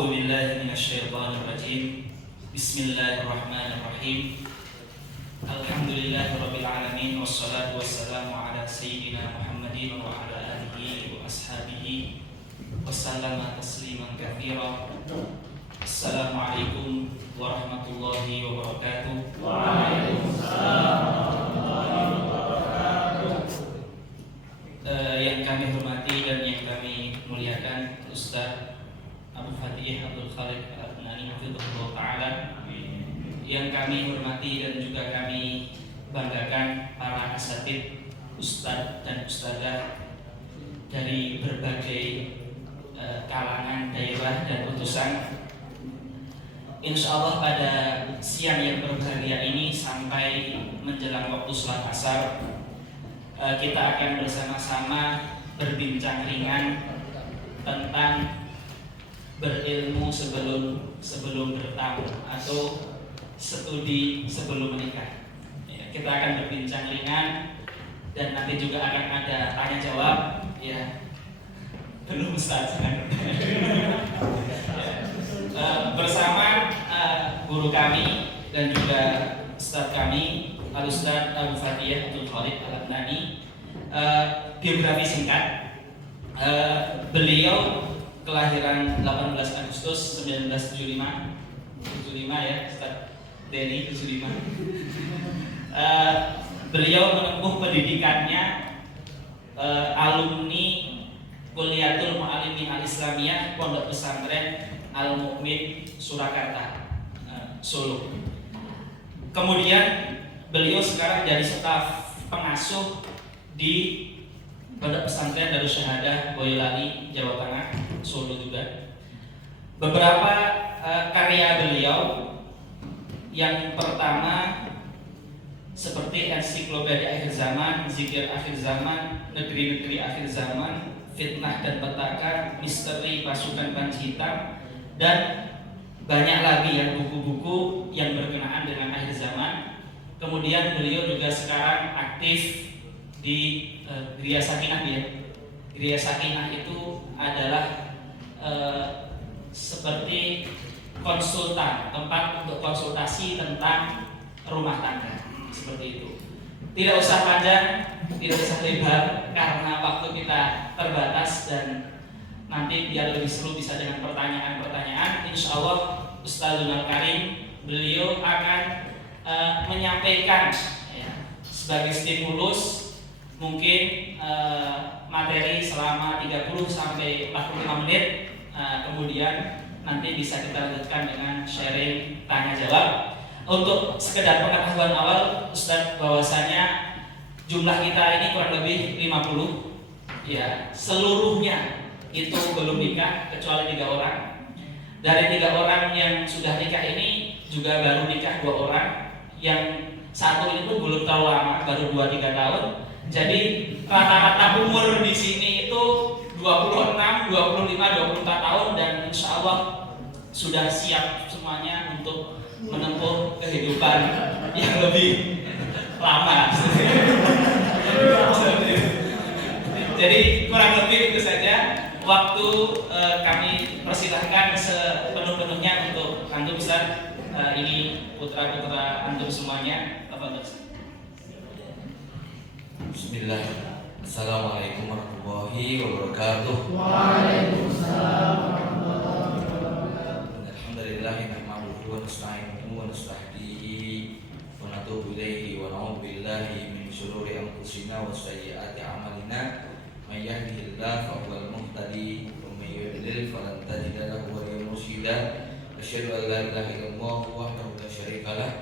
A'udzu billahi minasyaitonir rajim. Bismillahirrahmanirrahim. Alhamdulillahirabbil alamin wassalatu wassalamu ala sayyidina Muhammadin wa ala alihi wa ashabihi wasallama tasliman katsira. Assalamualaikum warahmatullahi wabarakatuh. Waalaikumsalam warahmatullahi wabarakatuh. Yang kami hormati dan yang kami muliakan Ustaz Abu Fatih Abdul Khaliq Al-Adnani hafizahullah ta'ala, yang kami hormati dan juga kami banggakan para asatidz, ustadz dan ustadzah dari berbagai kalangan, daerah dan utusan. Insya Allah pada siang yang berbahagia ini sampai menjelang waktu sholat asar, kita akan bersama-sama berbincang ringan tentang berilmu sebelum bertamu atau studi sebelum menikah. Ya, kita akan berbincang ringan dan nanti juga akan ada tanya jawab. Ya, belum Ustaz. Bersama guru kami dan juga Ustaz kami, Al-Ustaz Abu Fatih Abdul Khaliq Al-Adnani. Biografi singkat, beliau kelahiran 18 Agustus 1975 ya Ustaz Denny 75. Beliau menempuh pendidikannya alumni Kuliatul Mu'allimin Al-Islamiyah Pondok Pesantren Al-Mu'min Surakarta, Solo. Kemudian beliau sekarang jadi staf pengasuh di Pondok Pesantren Darussyahadah Boyolali, Jawa Tengah, Solo juga. Beberapa karya beliau, yang pertama seperti Ensiklopedia Akhir Zaman, Zikir Akhir Zaman, Negeri-negeri Akhir Zaman, Fitnah dan Petaka, Misteri Pasukan Panji Hitam, dan banyak lagi yang buku-buku yang berkenaan dengan akhir zaman. Kemudian beliau juga sekarang aktif di Gria Sakinah ya. Gria Sakinah itu adalah seperti konsultan, tempat untuk konsultasi tentang rumah tangga, seperti itu. Tidak usah panjang, tidak usah lebar karena waktu kita terbatas, dan nanti biar lebih seru bisa dengan pertanyaan-pertanyaan. Insya Allah Ustadzul Karim beliau akan menyampaikan ya, sebagai stimulus mungkin materi selama 30 sampai 45 menit. Kemudian nanti bisa kita lanjutkan dengan sharing tanya jawab. Untuk sekedar pengetahuan awal Ustadz, bahwasanya jumlah kita ini kurang lebih 50 ya, seluruhnya itu belum nikah kecuali 3 orang. Dari 3 orang yang sudah nikah ini juga baru nikah 2 orang. Yang satu ini pun belum terlalu lama, baru 2-3 tahun. Jadi rata-rata umur di sini itu 26, 25, 24 tahun, dan insya Allah sudah siap semuanya untuk menempuh kehidupan yang lebih lama. Jadi kurang lebih itu saja. Waktu kami persilahkan sepenuh-penuhnya untuk antum Ustaz. Ini putra-putra antum semuanya. Bismillah. Assalamualaikum warahmatullahi wabarakatuh. Waalaikumsalam warahmatullahi wabarakatuh. Alhamdulillahi nahmaduhu wa nasta'inuhu wa nastahdihi wa natubu ilaihi wa na'udzu billahi min syururi anfusina wa sayyiati a'malina. May yahdihillahu fa huwal muhtadi wa may yudlil falan tajida lahu waliyyan mursyida. Asyhadu an la ilaha illallah wahdahu la syarika lah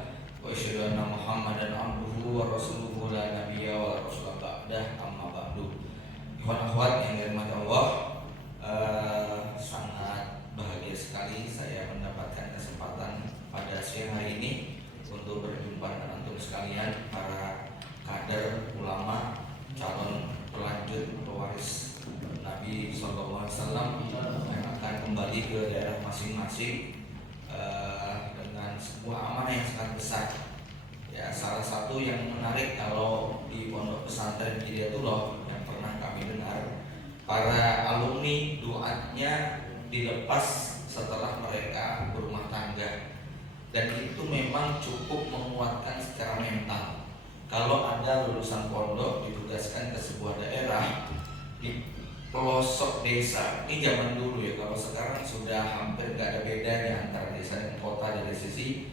wa asyhadu anna Muhammadan abduhu wa rasuluhu la nabiyya wa la rasula ba'dah, amma ba'du. Ikhwan akhwat yang dirahmati Allah, sangat bahagia sekali saya mendapatkan kesempatan pada siang hari ini untuk berjumpa dengan antum sekalian, para kader ulama, calon pelanjut pewaris Nabi SAW yang akan kembali ke daerah masing-masing dengan sebuah amanah yang sangat besar. Ya, salah satu yang menarik kalau di Pondok Pesantren Hidayatullah yang pernah kami dengar, para alumni doanya dilepas setelah mereka berumah tangga, dan itu memang cukup menguatkan secara mental. Kalau ada lulusan pondok ditugaskan ke sebuah daerah di pelosok desa, ini zaman dulu ya, kalau sekarang sudah hampir gak ada bedanya antara desa dan kota dari sisi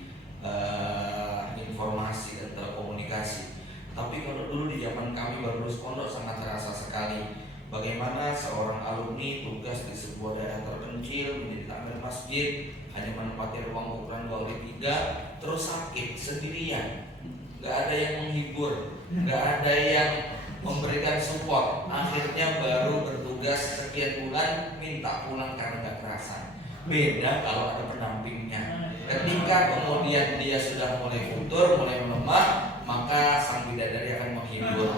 informasi dan telekomunikasi. Tapi kalau dulu di zaman kami baru lulus pondok sangat terasa sekali bagaimana seorang alumni tugas di sebuah daerah terpencil menjadi takmir masjid, hanya menempati ruang ukuran 2x3, terus sakit sendirian, gak ada yang menghibur, gak ada yang memberikan support. Akhirnya baru bertugas sekian bulan minta pulang karena gak kerasa. Beda kalau ada pendampingnya. Ketika kemudian dia sudah mulai futur, mulai melemah, maka sang bidadari akan menghibur.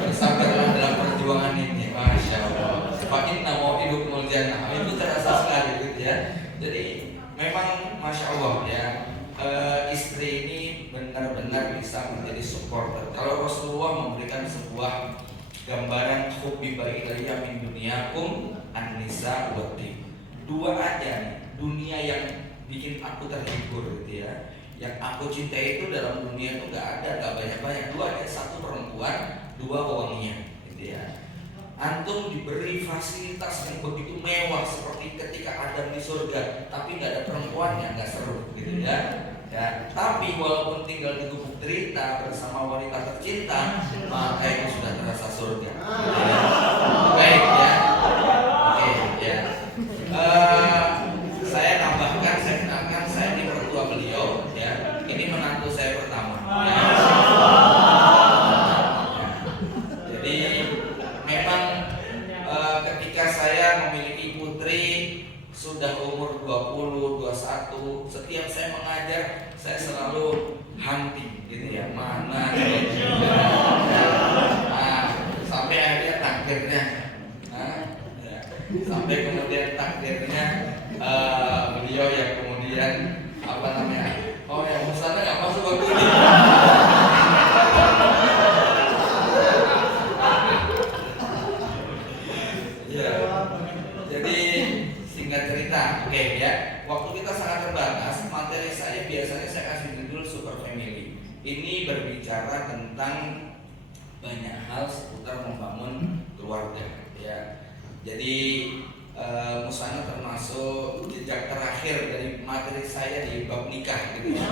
Bersabarlah dalam perjuangan ini, masya Allah. Fakin namo hidupul jannah, itu terasa sekali gitu ya. Jadi memang masya Allah ya, istri ini benar-benar bisa menjadi supporter. Kalau Rasulullah memberikan sebuah gambaran hubbiba ilayya min dunyakum an-nisa wad-din. Dua aja dunia yang bikin aku terhibur gitu ya. Yang aku cintai itu dalam dunia itu gak banyak-banyak. Dua aja, satu perempuan, dua wanginya gitu ya. Antum diberi fasilitas yang begitu mewah seperti ketika Adam di surga, tapi gak ada perempuannya, gak seru gitu ya. Ya, tapi walaupun tinggal di gubuk derita bersama wanita tercinta, maka itu sudah terasa surga. Ya. Baik ya. Oke ya. Saya tambahkan, saya kenalkan, saya ini mertua beliau ya. Ini menantu saya pertama. Ya. Jadi memang ketika saya memiliki putri sudah umur 20, 21, setiap saya mengajar saya selalu hunting gitu ya, mana sampai akhirnya takdirnya sampai kemudian takdirnya beliau yang kemudian apa namanya, oh yang Musana nggak masuk waktu ini. Ya, jadi singkat cerita, oke ya, waktu kita sangat terbatas, materi saya biasanya saya kasih judul Super Family. Ini berbicara tentang banyak hal seputar membangun keluarga ya. Jadi Musana termasuk jejak terakhir dari materi saya di bab nikah gitu ya.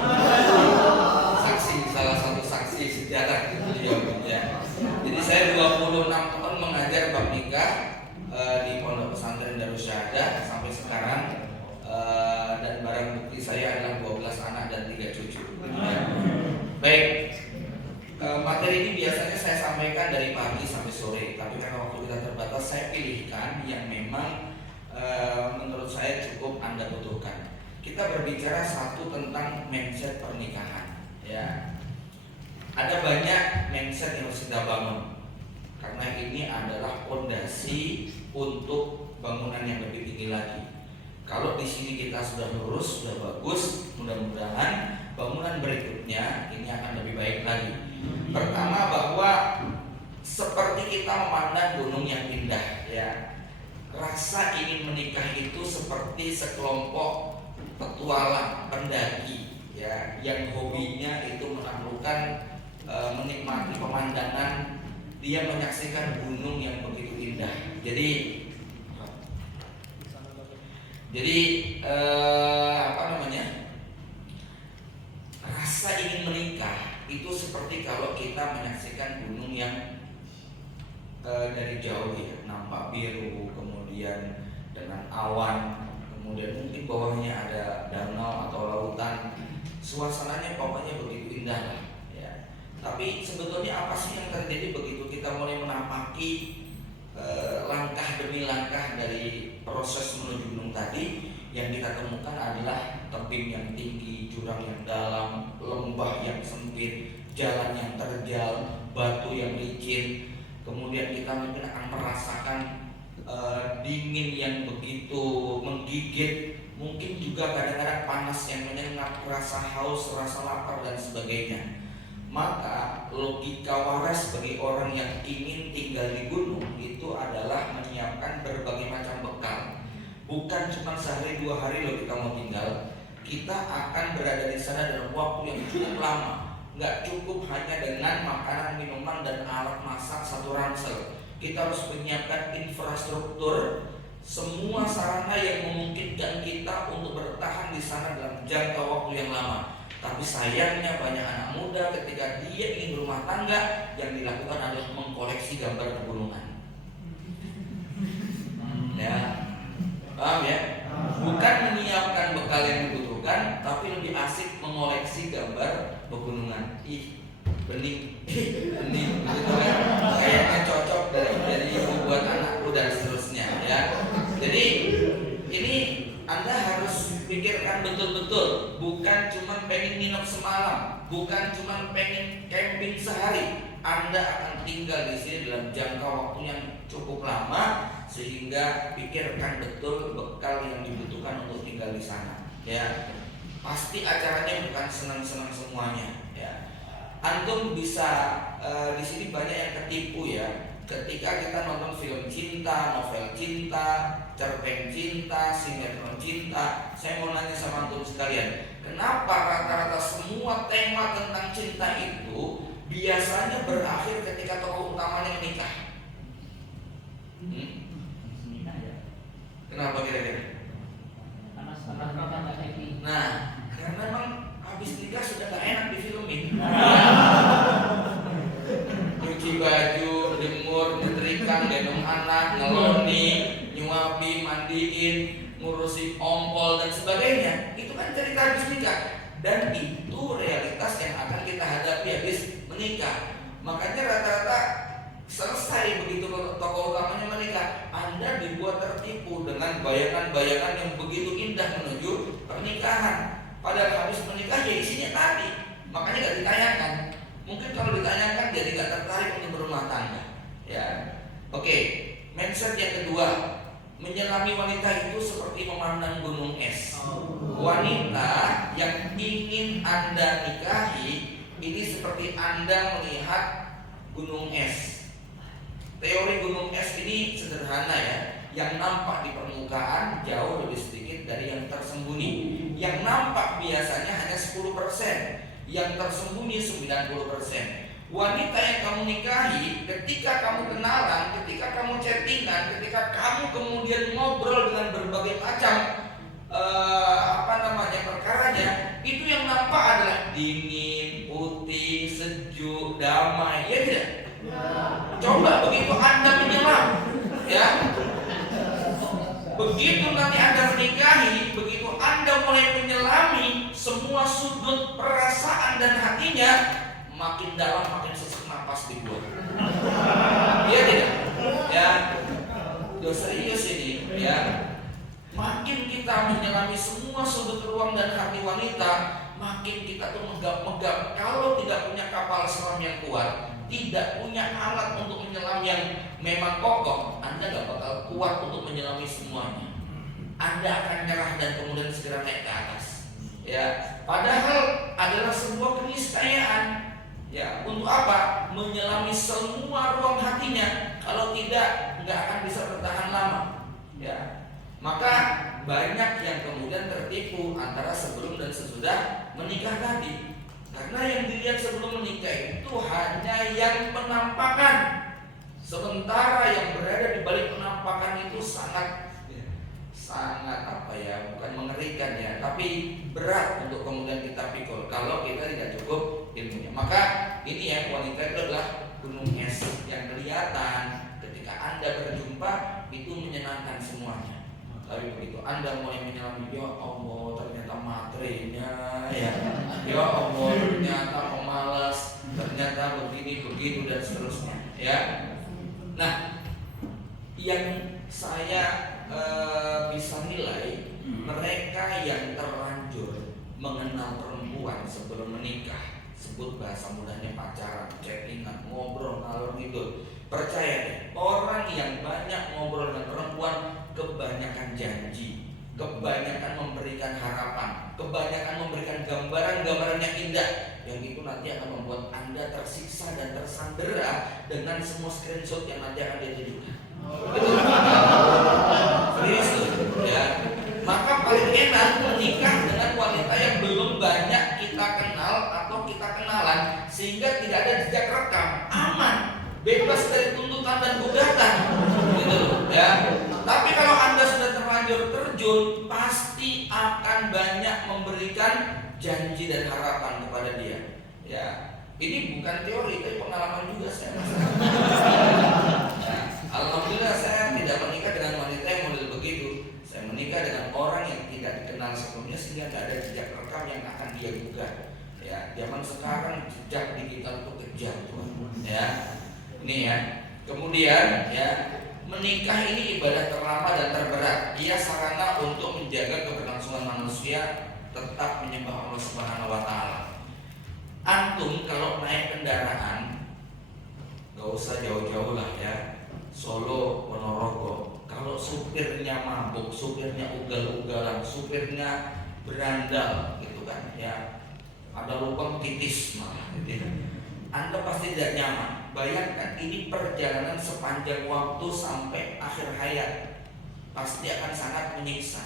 Saksi, salah satu saksi sejarah gitu ya. Jadi saya 26 tahun mengajar bab nikah di Pondok Pesantren Darus Syahadah sampai sekarang, dan barang bukti saya adalah 12 anak dan 3 cucu. Baik, materi ini biasanya saya sampaikan dari pagi sampai sore, tapi karena waktu kita terbatas, saya pilihkan yang memang menurut saya cukup Anda butuhkan. Kita berbicara satu tentang mindset pernikahan. Ya, ada banyak mindset yang harus kita bangun, karena ini adalah fondasi untuk bangunan yang lebih tinggi lagi. Kalau di sini kita sudah lurus, sudah bagus, mudah-mudahan bangunan berikutnya ini akan lebih baik lagi. Pertama, bahwa seperti kita memandang gunung yang indah, ya, rasa ingin menikah itu seperti sekelompok petualang pendaki, ya, yang hobinya itu menaklukkan, menikmati pemandangan, dia menyaksikan gunung yang begitu indah. Jadi apa namanya? Rasa ingin menikah itu seperti kalau kita menyaksikan gunung yang dari jauh ya, nampak biru, kemudian dengan awan, kemudian mungkin bawahnya ada danau atau lautan, suasananya pokoknya begitu indah lah, ya. Tapi sebetulnya apa sih yang terjadi begitu kita mulai menapaki langkah demi langkah dari proses menuju gunung tadi? Yang kita temukan adalah tebing yang tinggi, jurang yang dalam, lembah yang sempit, jalan yang terjal, batu yang licin. Kemudian kita mungkin akan merasakan dingin yang begitu menggigit, mungkin juga kadang-kadang panas yang menyengat, rasa haus, rasa lapar dan sebagainya. Maka logika waras bagi orang yang ingin tinggal di gunung itu adalah menyiapkan berbagai macam Bukan cuma sehari 2 hari loh kita mau tinggal. Kita akan berada di sana dalam waktu yang cukup lama. Nggak cukup hanya dengan makanan, minuman, dan alat masak satu ransel. Kita harus menyiapkan infrastruktur, semua sarana yang memungkinkan kita untuk bertahan di sana dalam jangka waktu yang lama. Tapi sayangnya banyak anak muda ketika dia ingin berumah tangga, yang dilakukan adalah mengkoleksi gambar pegunungan. Ya, paham ya? Bukan menyiapkan bekal yang dibutuhkan, tapi lebih asik mengoleksi gambar pegunungan. Ih, bening, bening, gitu kan? Kayaknya cocok dari ibu buat anakku dan seterusnya, ya. Jadi ini Anda harus pikirkan betul-betul, bukan cuma pengen nginep semalam, bukan cuma pengen camping sehari. Anda akan tinggal di sini dalam jangka waktu yang cukup lama, sehingga pikirkan betul bekal yang dibutuhkan untuk tinggal di sana. Ya, pasti acaranya bukan senang-senang semuanya. Ya, antum bisa di sini banyak yang ketipu ya. Ketika kita nonton film cinta, novel cinta, cerpen cinta, sinetron cinta, saya mau nanya sama antum sekalian, kenapa rata-rata semua tema tentang cinta itu biasanya berakhir ketika tokoh utamanya menikah? Kenapa kira-kira? Nah, karena memang habis nikah sudah gak enak difilmin. Cuci baju, jemur, nyetrika, gendong anak, ngeloni, nyuapi, mandiin, ngurusi ompol dan sebagainya. Itu kan cerita habis nikah. Dan itu realitas yang akan kita hadapi habis menikah. Makanya rata-rata selesai begitu tokoh utamanya menikah, Anda dibuat tertipu dengan bayangan-bayangan yang begitu indah menuju pernikahan. Padahal habis menikah ya isinya tadi. Makanya gak ditayangkan. Mungkin kalau ditayangkan jadi gak tertarik untuk berumah tangga. Ya, oke. Mindset yang kedua, menyelami wanita itu seperti memandang gunung es. Wanita yang ingin Anda nikahi ini seperti Anda melihat gunung es. Teori gunung es ini sederhana ya. Yang nampak di permukaan jauh lebih sedikit dari yang tersembunyi. Yang nampak biasanya hanya 10%, yang tersembunyi 90%. Wanita yang kamu nikahi, ketika kamu kenalan, ketika kamu chattingan, ketika kamu kemudian ngobrol dengan berbagai macam perkaranya, itu yang nampak adalah dingin, putih, sejuk, damai, ya tidak? Coba begitu Anda menyelam, ya. Begitu nanti Anda menikahi, begitu Anda mulai menyelami semua sudut perasaan dan hatinya, makin dalam makin sesak napas dibuat. Iya tidak? Ya, serius ini, ya. Makin kita menyelami semua sudut ruang dan hati wanita, makin kita tuh megap-megap. Kalau tidak punya kapal selam yang kuat, tidak punya alat untuk menyelam yang memang kokoh, Anda gak bakal kuat untuk menyelami semuanya. Anda akan nyerah dan kemudian segera naik ke atas. Ya, padahal adalah sebuah keniscayaan. Ya, untuk apa? Menyelami semua ruang hatinya. Kalau tidak, nggak akan bisa bertahan lama. Ya, maka banyak yang kemudian tertipu antara sebelum dan sesudah menikah tadi. Karena yang dilihat sebelum menikah itu hanya yang penampakan, sementara yang berada di balik penampakan itu sangat bukan mengerikan ya, tapi berat untuk kemudian kita pikul kalau kita tidak cukup ilmunya. Maka ini ya, wanita itu adalah gunung es yang kelihatan ketika Anda berjumpa itu menyenangkan semuanya. Tapi begitu Anda mulai menyelami, ya Allah ternyata materinya ya, ya Allah ternyata pemalas, ternyata begini begitu dan seterusnya ya. Nah, yang saya bisa nilai, mereka yang terlanjur mengenal perempuan sebelum menikah, sebut bahasa mudahnya pacaran, chattingan, ngobrol ngalor ngidul. Percaya deh, orang yang banyak ngobrol dengan perempuan kebanyakan janji, kebanyakan memberikan harapan, kebanyakan memberikan gambaran-gambaran yang indah, yang itu nanti akan membuat Anda tersiksa dan tersandera dengan semua screenshot yang nanti akan dia tunjukkan. Serius tuh, ya. terlanjur terjun, pasti akan banyak memberikan janji dan harapan kepada dia. Ya, ini bukan teori, tapi pengalaman juga saya. Ya, alhamdulillah saya tidak menikah dengan wanita yang model begitu. Saya menikah dengan orang yang tidak dikenal sebelumnya, sehingga tidak ada jejak rekam yang akan dia gugah. Ya, zaman sekarang jejak digital itu kejam, Tuhan. Ya, ini ya. Kemudian ya, menikah ini ibadah terlama dan terberat. Ia sarana untuk menjaga keberlangsungan manusia tetap menyembah Allah Subhanahu wa taala. Antum kalau naik kendaraan, gak usah jauh-jauh lah ya, Solo, Ponorogo. Kalau supirnya mabuk, supirnya ugal-ugalan, supirnya berandal gitu kan ya, ada lubang titis malah gitu ya, Anda pasti tidak nyaman. Bayangkan ini perjalanan sepanjang waktu sampai akhir hayat, pasti akan sangat menyiksa.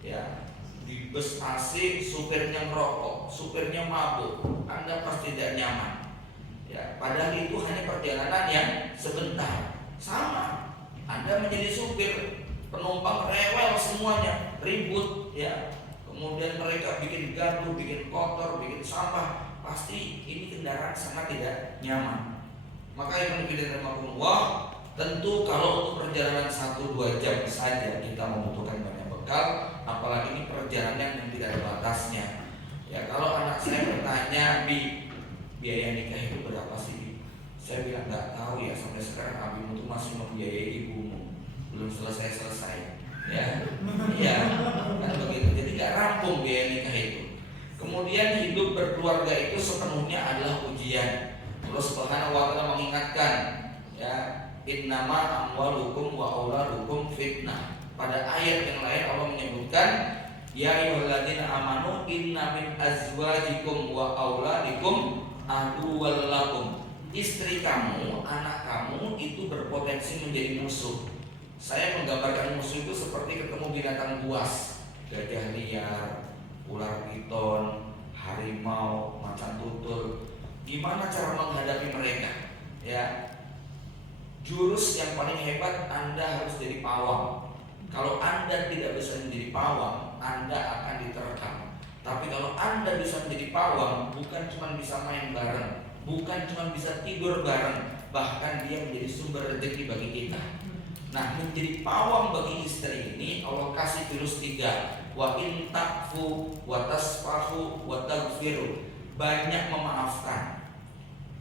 Ya, di bus AC supirnya ngerokok, supirnya mabuk, Anda pasti tidak nyaman. Ya, padahal itu hanya perjalanan yang sebentar. Sama, Anda menjadi supir, penumpang rewel semuanya, ribut ya. Kemudian mereka bikin gaduh, bikin kotor, bikin sampah, pasti ini kendaraan sangat tidak nyaman. Maka yang lebih dari Allah, tentu kalau untuk perjalanan 1-2 jam saja kita membutuhkan banyak bekal, apalagi ini perjalanan yang tidak ada batasnya. Ya, kalau anak saya bertanya, Bi, biaya nikah itu berapa sih, Bi? Saya bilang nggak tahu ya, sampai sekarang abimu tuh masih membiayai ibumu, belum selesai. Ya, iya, kan begitu. Jadi nggak rampung biaya nikah itu. Kemudian hidup berkeluarga itu sepenuhnya adalah ujian. Allah Subhanahu wa taala mengingatkan ya, innama amwalukum wa auladukum fitnah. Pada ayat yang lain Allah menyebutkan ya ayyuhalladzina amanu inna min azwajikum wa auladikum aduwwal lakum. Istri kamu, anak kamu itu berpotensi menjadi musuh. Saya menggambarkan musuh itu seperti ketemu binatang buas, gajah liar, ular piton, harimau, macan tutul. Gimana cara menghadapi mereka? Ya, jurus yang paling hebat, Anda harus jadi pawang. Kalau Anda tidak bisa menjadi pawang, Anda akan diterkam. Tapi kalau Anda bisa menjadi pawang, bukan cuma bisa main bareng, bukan cuma bisa tidur bareng, bahkan dia menjadi sumber rezeki bagi kita. Nah, menjadi pawang bagi istri ini Allah kasih virus 3. Wa in takfu wa tasfahu wa taghfiru. Banyak memaafkan,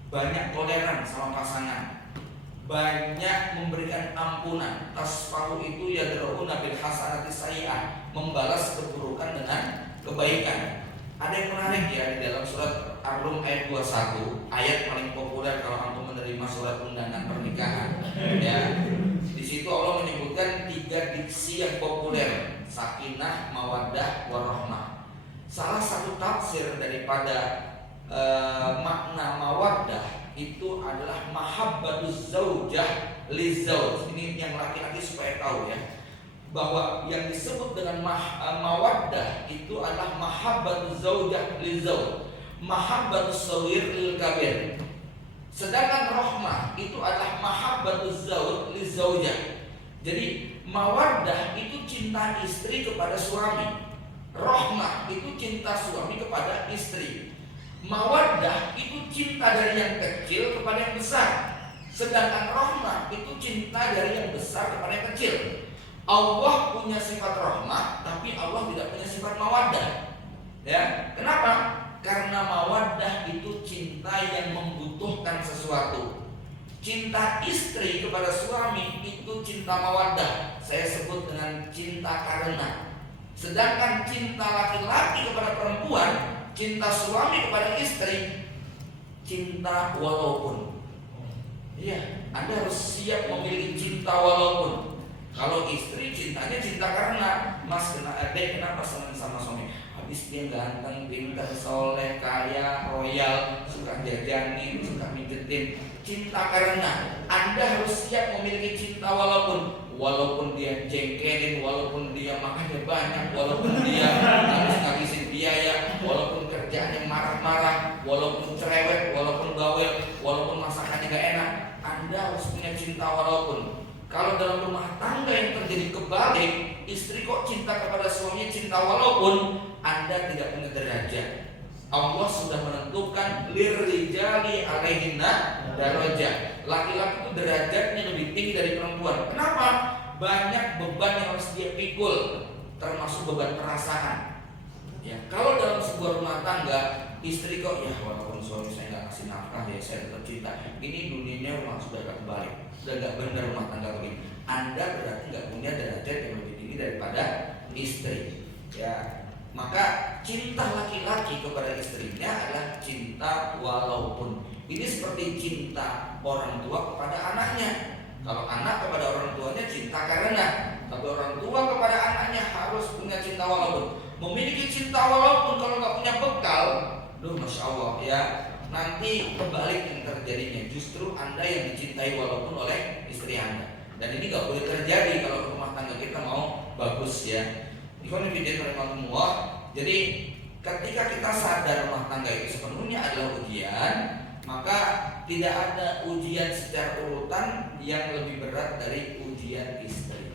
banyak toleran sama pasangan, banyak memberikan ampunan. Tasfahu itu yadra'una bil hasanati sayyi'ah, membalas keburukan dengan kebaikan. Ada yang menarik ya, di dalam surat Ar-Rum ayat 21, ayat paling populer kalau antum menerima surat undangan pernikahan ya. Di situ Allah menyebutkan 3 diksi yang populer, sakinah, mawaddah, warahmah. Salah satu tafsir daripada makna mawaddah itu adalah mahabbatuz zaujah lizauj. Ini yang laki-laki supaya tahu ya, bahwa yang disebut dengan mawaddah itu adalah mahabbatuz zaujah lizauj, mahabbatus saghir lil kabir. Sedangkan rahmah itu adalah mahabbatuz zauj lizaujah. Jadi mawaddah itu cinta istri kepada suami, rahmah itu cinta suami kepada istri. Mawaddah itu cinta dari yang kecil kepada yang besar. Sedangkan rahmah itu cinta dari yang besar kepada yang kecil. Allah punya sifat rahmah, tapi Allah tidak punya sifat mawaddah. Ya, kenapa? Karena mawaddah itu cinta yang membutuhkan sesuatu. Cinta istri kepada suami itu cinta mawaddah, saya sebut dengan cinta karena. Sedangkan cinta laki-laki kepada perempuan, cinta suami kepada istri, cinta walaupun. Iya, Anda harus siap memiliki cinta walaupun. Kalau istri cintanya cinta karena, Mas kenapa senang sama suami? Habis dia ganteng, pintar, soleh, kaya, royal, suka jajanin, suka mijetin. Cinta karena. Anda harus siap memiliki cinta walaupun dia jengkelin, walaupun dia makannya banyak, walaupun dia harus ngabisin biaya, walaupun kerjaannya marah-marah, walaupun cerewet, walaupun bawel, walaupun masakannya gak enak. Anda harus punya cinta walaupun. Kalau dalam rumah tangga yang terjadi kebalik, istri kok cinta kepada suaminya, cinta walaupun Anda tidak punya derajat. Allah sudah menentukan lirijali alaihinna darajat. Laki-laki itu derajatnya lebih tinggi dari perempuan. Kenapa? Banyak beban yang harus dia pikul, termasuk beban perasaan. Ya, kalau dalam sebuah rumah tangga, istri kok ya walaupun suami saya nggak kasih nafkah ya saya tetap cinta. Ini dunianya rumah sudah gak kebalik, sudah gak benar rumah tangga begini. Anda berarti nggak punya derajat yang lebih tinggi daripada istri. Ya, maka cinta laki-laki kepada istrinya adalah cinta walaupun. Ini seperti cinta orang tua kepada anaknya. Kalau anak kepada orang tuanya cinta karena, tapi orang tua kepada anaknya harus punya cinta walaupun. Memiliki cinta walaupun kalau nggak punya bekal, masya Allah ya, nanti kebalik yang terjadinya. Justru Anda yang dicintai walaupun oleh istri Anda. Dan ini nggak boleh terjadi kalau rumah tangga kita mau bagus ya. Jadi ketika kita sadar rumah tangga itu sepenuhnya adalah ujian, maka tidak ada ujian secara urutan yang lebih berat dari ujian istri.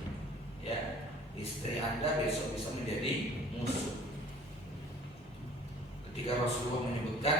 Ya, istri Anda besok bisa menjadi musuh. Ketika Rasulullah menyebutkan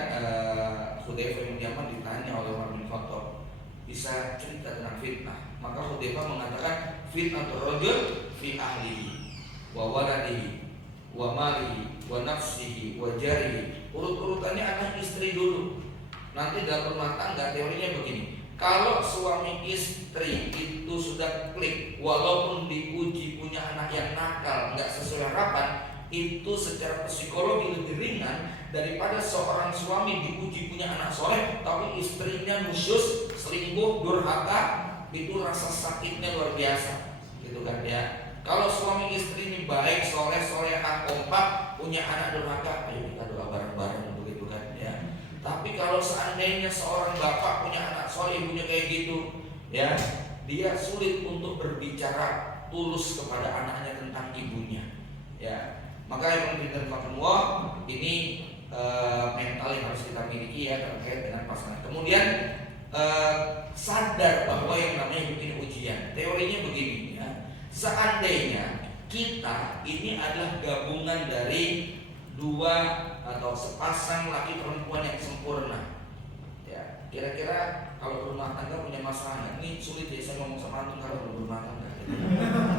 Hudzaifah bin Yaman ditanya oleh Umar bin Khattab, bisa cerita tentang fitnah, maka Hudzaifah mengatakan fitnatur rajul fi ahlihi wa waladihi wa malihi wa nafsihi wa jarihi. Urut-urutannya adalah istri dulu. Nanti dalam rumah tangga teorinya begini, kalau suami istri itu sudah klik, walaupun diuji punya anak yang nakal, nggak sesuai harapan, itu secara psikologi lebih ringan daripada seorang suami diuji punya anak soleh tapi istrinya nusyus, selingkuh, durhaka. Itu rasa sakitnya luar biasa, gitu kan ya. Kalau suami istri ini baik, soleh, solehah, kompak, punya anak durhaka, ayo kita doa bareng-bareng, begitu kan ya. Tapi kalau seandainya seorang bapak punya anak soleh, ibunya kayak gitu, ya, dia sulit untuk berbicara tulus kepada anaknya tentang ibunya, ya. Maka yang Allah ini mental yang harus kita miliki ya terkait dengan pasangan. Kemudian sadar bahwa yang namanya begini ujian. Teorinya begini ya. Seandainya kita ini adalah gabungan dari dua atau sepasang laki perempuan yang sempurna. Ya, kira-kira kalau rumah tangga punya masalah, ini sulit ya saya ngomong sama antum kalau belum rumah tangga.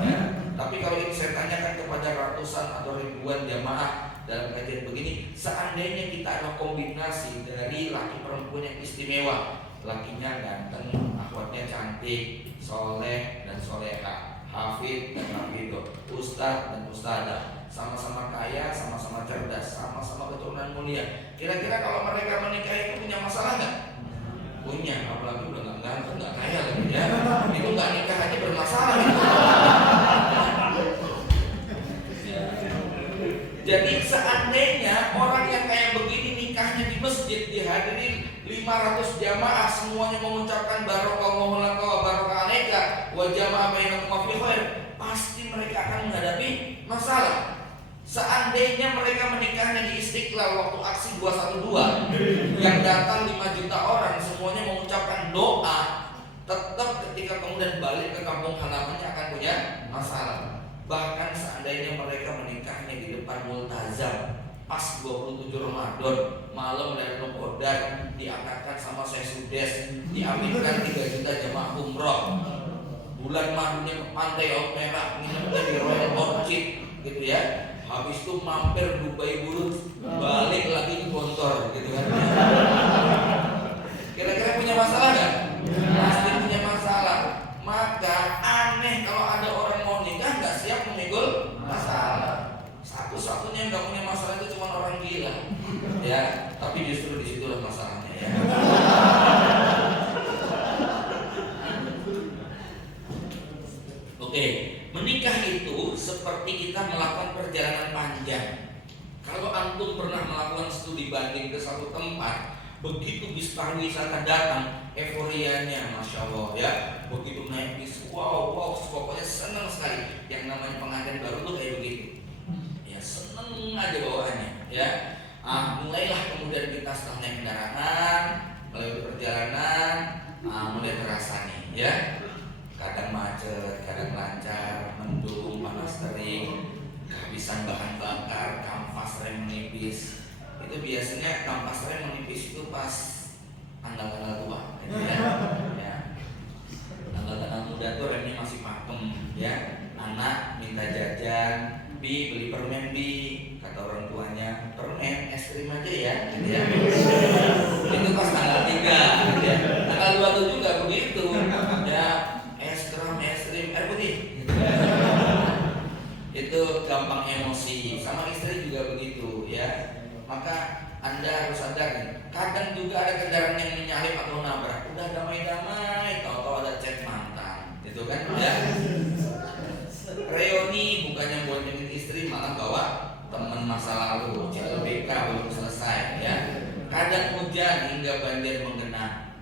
Ya, tapi kalau ini saya tanyakan kepada ratusan atau ribuan jamaah dalam kajian begini, seandainya kita adalah kombinasi dari laki perempuan yang istimewa, lakinya ganteng, akhwatnya cantik, soleh dan soleha, hafid dan hafidoh, ustadz dan ustadzah, sama-sama kaya, sama-sama cerdas, sama-sama keturunan mulia. Kira-kira kalau mereka menikah itu punya masalah nggak? Punya, apalagi udah nggak ganteng, nggak kaya lagi ya. Itu nggak nikah aja bermasalah gitu. Jadi seandainya orang yang kayak begini nikahnya di masjid dihadiri 500 jamaah, semuanya mengucapkan barakallahu laka wa baraka alaika wa jama'a bainakum fi khair, pasti mereka akan menghadapi masalah. Seandainya mereka menikahnya di Istiqlal waktu aksi 212 yang datang 5 juta orang semuanya mengucapkan doa, tetap ketika kemudian balik ke kampung halamannya akan punya masalah. Bahkan seandainya mereka menikahnya di depan multazam pas 27 Ramadan, malam Lailatul Qadar, diangkatkan sama Syekh Sudes, diaminkan 3 juta jamaah umroh, bulan madunya ke pantai Laut Merah, nginepnya di Royal Orchid gitu ya. Habis itu mampir Dubai Burut, balik lagi di Gontor gitu kan. Kira-kira punya masalah nggak? Pasti punya masalah. Maka aneh kalau ada orang mau nikah nggak siap memikul masalah. Satu-satunya yang nggak punya masalah itu cuma orang gila, ya. Tapi justru disitulah masalahnya ya. Oke, menikah itu seperti kita melakukan perjalanan panjang. Kalau antum pernah melakukan studi banding ke satu tempat, begitu bis pariwisata datang, euforianya masya Allah ya. Begitu naik bis, wow, pokoknya senang sekali. Yang namanya pengantin baru tuh kayak begitu. Ya seneng aja bawaannya ya. Mulailah kemudian kita setelah naik kendaraan, melalui perjalanan, mulai terasa nih ya. Kadang macet, itu biasanya kampas rem menipis itu pas tanggal-tanggal tua, gitu ya. Ya. Tanggal-tanggal muda tuh remnya masih pakem, ya. Anak minta jajan, Bi beli permen Bi, kata orang tuanya, permen es krim aja ya, gitu ya. Itu pas tanggal 3, gitu ya. Tanggal 27 juga begitu, ya. Es krim, air putih. Gitu. Itu gampang emosi, sama istri juga begitu, ya. Maka Anda harus sadar nih, kadang juga ada kendaraan yang menyalip atau nabrak, udah damai-damai, tahu-tahu ada chat mantan, gitu kan, ya. Reuni bukannya buat nyemin istri, malah bawa teman masa lalu, CLBK belum selesai, ya. Kadang hujan hingga banjir menggenang,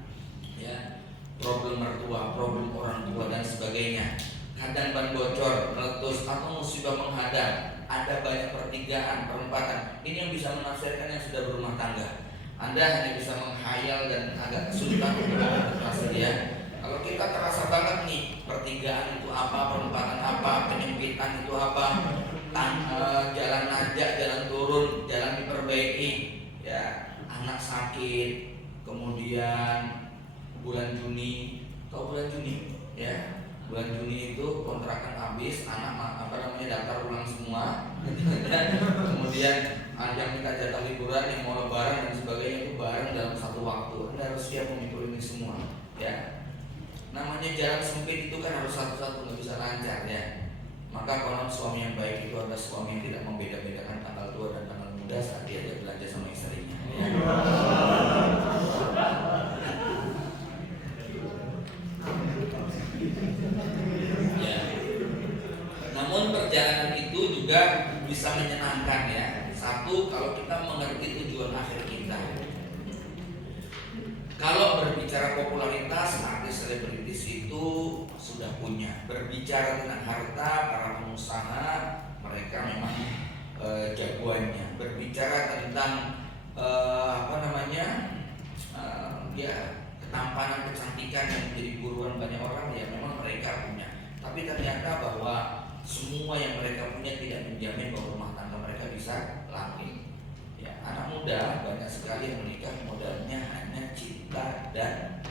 ya. Problem mertua, problem orang tua dan sebagainya. Kadang ban bocor, meletus atau musibah menghadang. Ada banyak pertigaan, perempatan. Ini yang bisa menafsirkan yang sudah berumah tangga. Anda hanya bisa menghayal dan agak kesulitan untuk menafsir, ya. Kalau kita terasa banget nih, pertigaan itu apa, perempatan apa, penyempitan itu apa, jalan nanjak, jalan turun, jalan diperbaiki, ya. Anak sakit, kemudian bulan Juni, tahu bulan Juni, ya. Bulan Juni itu kontrakan habis, anak daftar ulang semua. Kemudian yang minta jatah liburan, yang mau lebaran dan sebagainya itu bareng dalam satu waktu. Anda harus siap memikul ini semua, ya. Namanya jalan sempit itu kan harus satu-satu, nggak bisa lancar, ya. Maka konon suami yang baik itu adalah suami yang tidak membeda-bedakan tanggal tua dan tanggal muda saat dia belanja sama istrinya, ya. Ya. Namun perjalanan itu juga bisa menyenangkan, ya. Satu, kalau kita mengerti tujuan akhir kita. Kalau berbicara popularitas, artis selebritis itu sudah punya. Berbicara tentang harta, para pengusaha mereka memang jagoannya. Berbicara tentang ya ketampanan, kecantikan yang menjadi buruan banyak orang, ya memang mereka punya. Tapi ternyata bahwa semua yang mereka punya tidak menjamin bahwa rumah tangga mereka bisa langgeng. Ya, anak muda banyak sekali yang menikah modalnya hanya cinta dan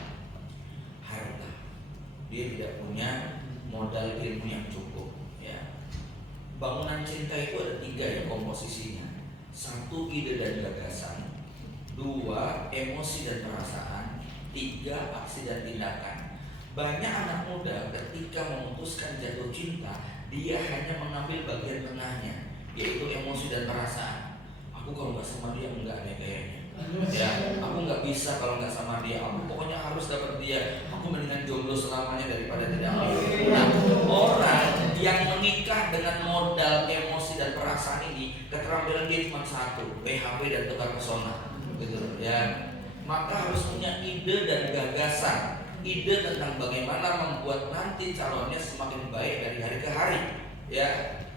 harta. Dia tidak punya modal ilmu yang cukup, ya. Bangunan cinta itu ada 3 ya komposisinya. 1, ide dan gagasan. 2, emosi dan perasaan. 3, aksi dan tindakan. Banyak anak muda ketika memutuskan jatuh cinta, dia hanya mengambil bagian tengahnya, yaitu emosi dan perasaan. Aku kalau nggak sama dia enggak deh kayaknya, ya. Aku nggak bisa kalau nggak sama dia. Aku pokoknya harus dapat dia. Aku mendingan jomblo selamanya daripada tidak. Nah, orang yang menikah dengan modal emosi dan perasaan ini, keterampilan dia cuma 1, PHP dan tukar pesona, gitu, ya. Maka harus punya ide dan gagasan, ide tentang bagaimana membuat nanti calonnya semakin baik dari hari ke hari, ya.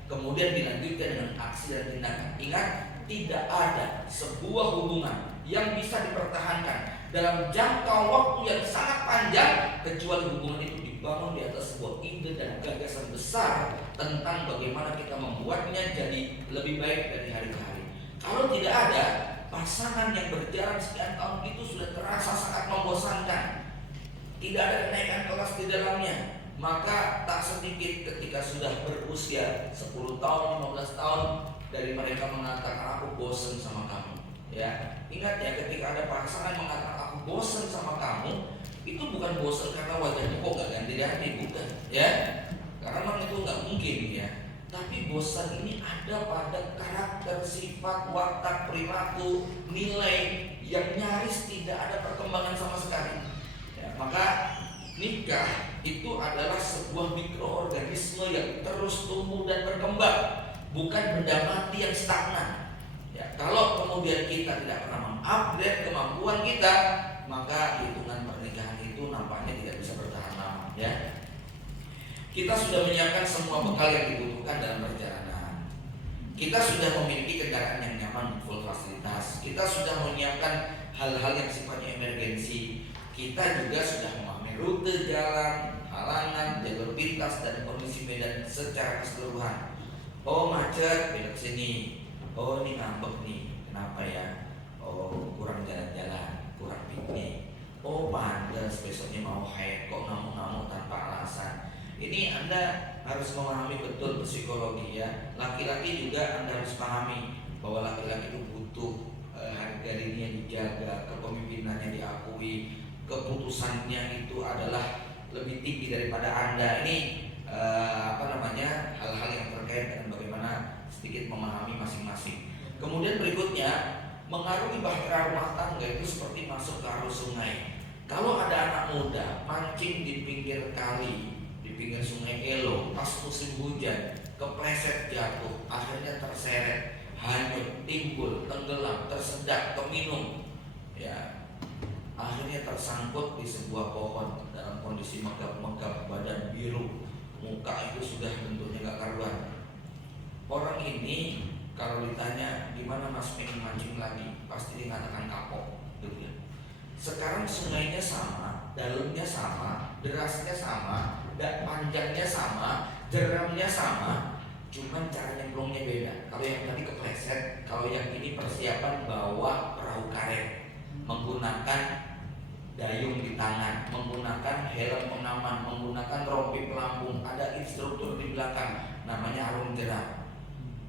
Kemudian dilanjutkan dengan aksi dan tindakan. Ingat, tidak ada sebuah hubungan yang bisa dipertahankan dalam jangka waktu yang sangat panjang kecuali hubungan itu dibangun di atas sebuah ide dan gagasan besar tentang bagaimana kita membuatnya jadi lebih baik dari hari ke hari. Kalau tidak ada, pasangan yang berjalan sekian tahun itu sudah terasa sangat membosankan. Tidak ada kenaikan kelas di dalamnya. Maka tak sedikit ketika sudah berusia 10 tahun, 15 tahun dari mereka mengatakan aku bosan sama kamu, ya. Ingat ya, ketika ada pasangan mengatakan aku bosan sama kamu, itu bukan bosan karena wajahnya kok gak ganti-ganti, bukan, ya. Karena memang itu nggak mungkin, ya. Tapi bosan ini ada pada karakter, sifat, watak, perilaku, nilai yang nyaris tidak ada perkembangan sama sekali, ya. Maka nikah itu adalah sebuah mikroorganisme yang terus tumbuh dan berkembang, bukan benda mati yang stagnan, ya. Kalau kemudian kita tidak pernah mengupgrade kemampuan kita, maka hitungan pernikahan itu nampaknya tidak bisa bertahan lama, ya. Kita sudah menyiapkan semua bekal yang dibutuhkan dalam perjalanan. Kita sudah memiliki kendaraan yang nyaman, full fasilitas. Kita sudah menyiapkan hal-hal yang sifatnya emergensi. Kita juga sudah memahami rute jalan, halangan, jalur pintas, dan kondisi medan secara keseluruhan. Oh macet, belok sini. Oh ini ngambek nih, kenapa ya? oh kurang jalan-jalan, kurang piknik, oh pantas besoknya mau haid kok ngamuk-ngamuk tanpa alasan. Ini Anda harus memahami betul psikologi ya. Laki-laki juga Anda harus pahami bahwa laki-laki itu butuh harga dirinya dijaga, kepemimpinannya diakui, keputusannya itu adalah lebih tinggi daripada Anda. Ini hal-hal yang terkait dengan bagaimana sedikit memahami masing-masing. Kemudian berikutnya, mengarungi bahtera rumah tangga itu seperti masuk ke arus sungai. Kalau ada anak muda mancing di pinggir kali, di pinggir sungai Elo, pas musim hujan, kepleset jatuh, akhirnya terseret, hanyut, timbul, tenggelam, tersedak, keminum, ya, akhirnya tersangkut di sebuah pohon dalam kondisi megap-megap, badan biru, muka itu sudah bentuknya gak karuan. Orang ini kalau ditanya gimana mas pengen mancing lagi, pasti dia mengatakan kapok, gitu ya. Sekarang sungainya sama, dalamnya sama, derasnya sama, dan panjangnya sama, jeramnya sama, cuman cara nyemplungnya beda. Kalau yang tadi kepleset, kalau yang ini persiapan bawa perahu karet, menggunakan dayung di tangan, menggunakan helm pengaman, menggunakan rompi pelampung, ada instruktur di belakang, namanya arung jeram.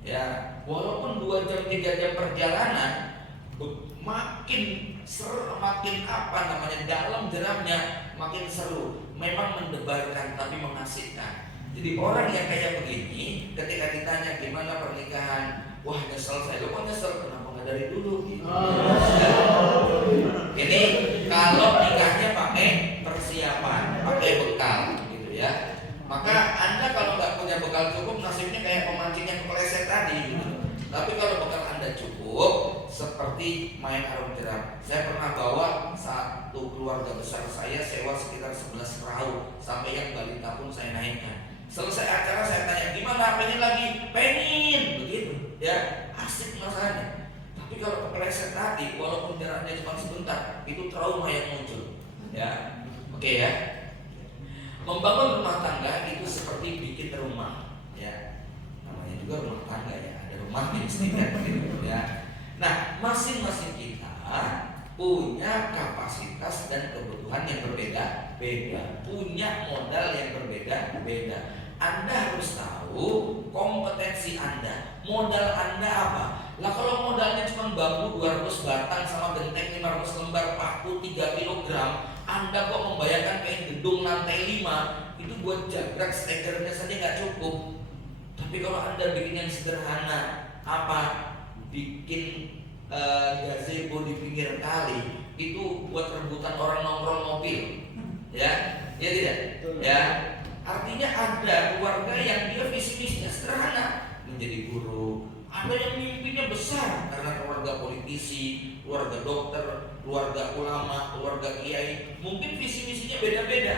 Ya, walaupun 2 jam 3 jam perjalanan, makin seru, makin dalam jeramnya makin seru. Memang mendebarkan tapi mengasihkan. Jadi orang yang kayak begini, ketika ditanya gimana pernikahan, wah nyesel saya. Lo kok nyesel? Kenapa nggak dari dulu? Gitu. Ini kalau nikahnya pakai persiapan, pakai bekal, gitu ya. Maka Anda kalau nggak punya bekal cukup, nasibnya kayak pemancing yang kepleset tadi. Gitu. Tapi kalau bekal Anda cukup, seperti main arung jeram. Saya pernah bawa satu keluarga besar saya sewa sekitar 11 perahu, sampai yang balita pun saya naikkan. Selesai acara saya tanya, gimana, pengen lagi? Pengen, begitu ya, asik masalahnya. Tapi kalau kepleset tadi, walaupun jaraknya cuma sebentar, itu trauma yang muncul ya. Oke ya. Membangun rumah tangga itu seperti bikin rumah ya. Namanya juga rumah tangga ya, ada rumahnya istimewa gitu ya. Nah, masing-masing kita punya kapasitas dan kebutuhan yang berbeda-beda, punya modal yang berbeda-beda. Anda harus tahu kompetensi Anda, modal Anda apa. Lah kalau modalnya cuma bambu 200 batang sama genteng 500 lembar paku 3 kg, Anda kok membayangkan pengen gedung lantai 5, itu buat jagrak stegernya saja nggak cukup. Tapi kalau Anda bikin yang sederhana, apa? Bikin gazebo di pinggir kali, itu buat rebutan orang nongkrong mobil, ya tidak, ya. Artinya ada keluarga yang dia visi misinya sederhana, menjadi guru. Ada yang mimpinya besar karena keluarga politisi, keluarga dokter, keluarga ulama, keluarga kiai. Mungkin visi misinya beda-beda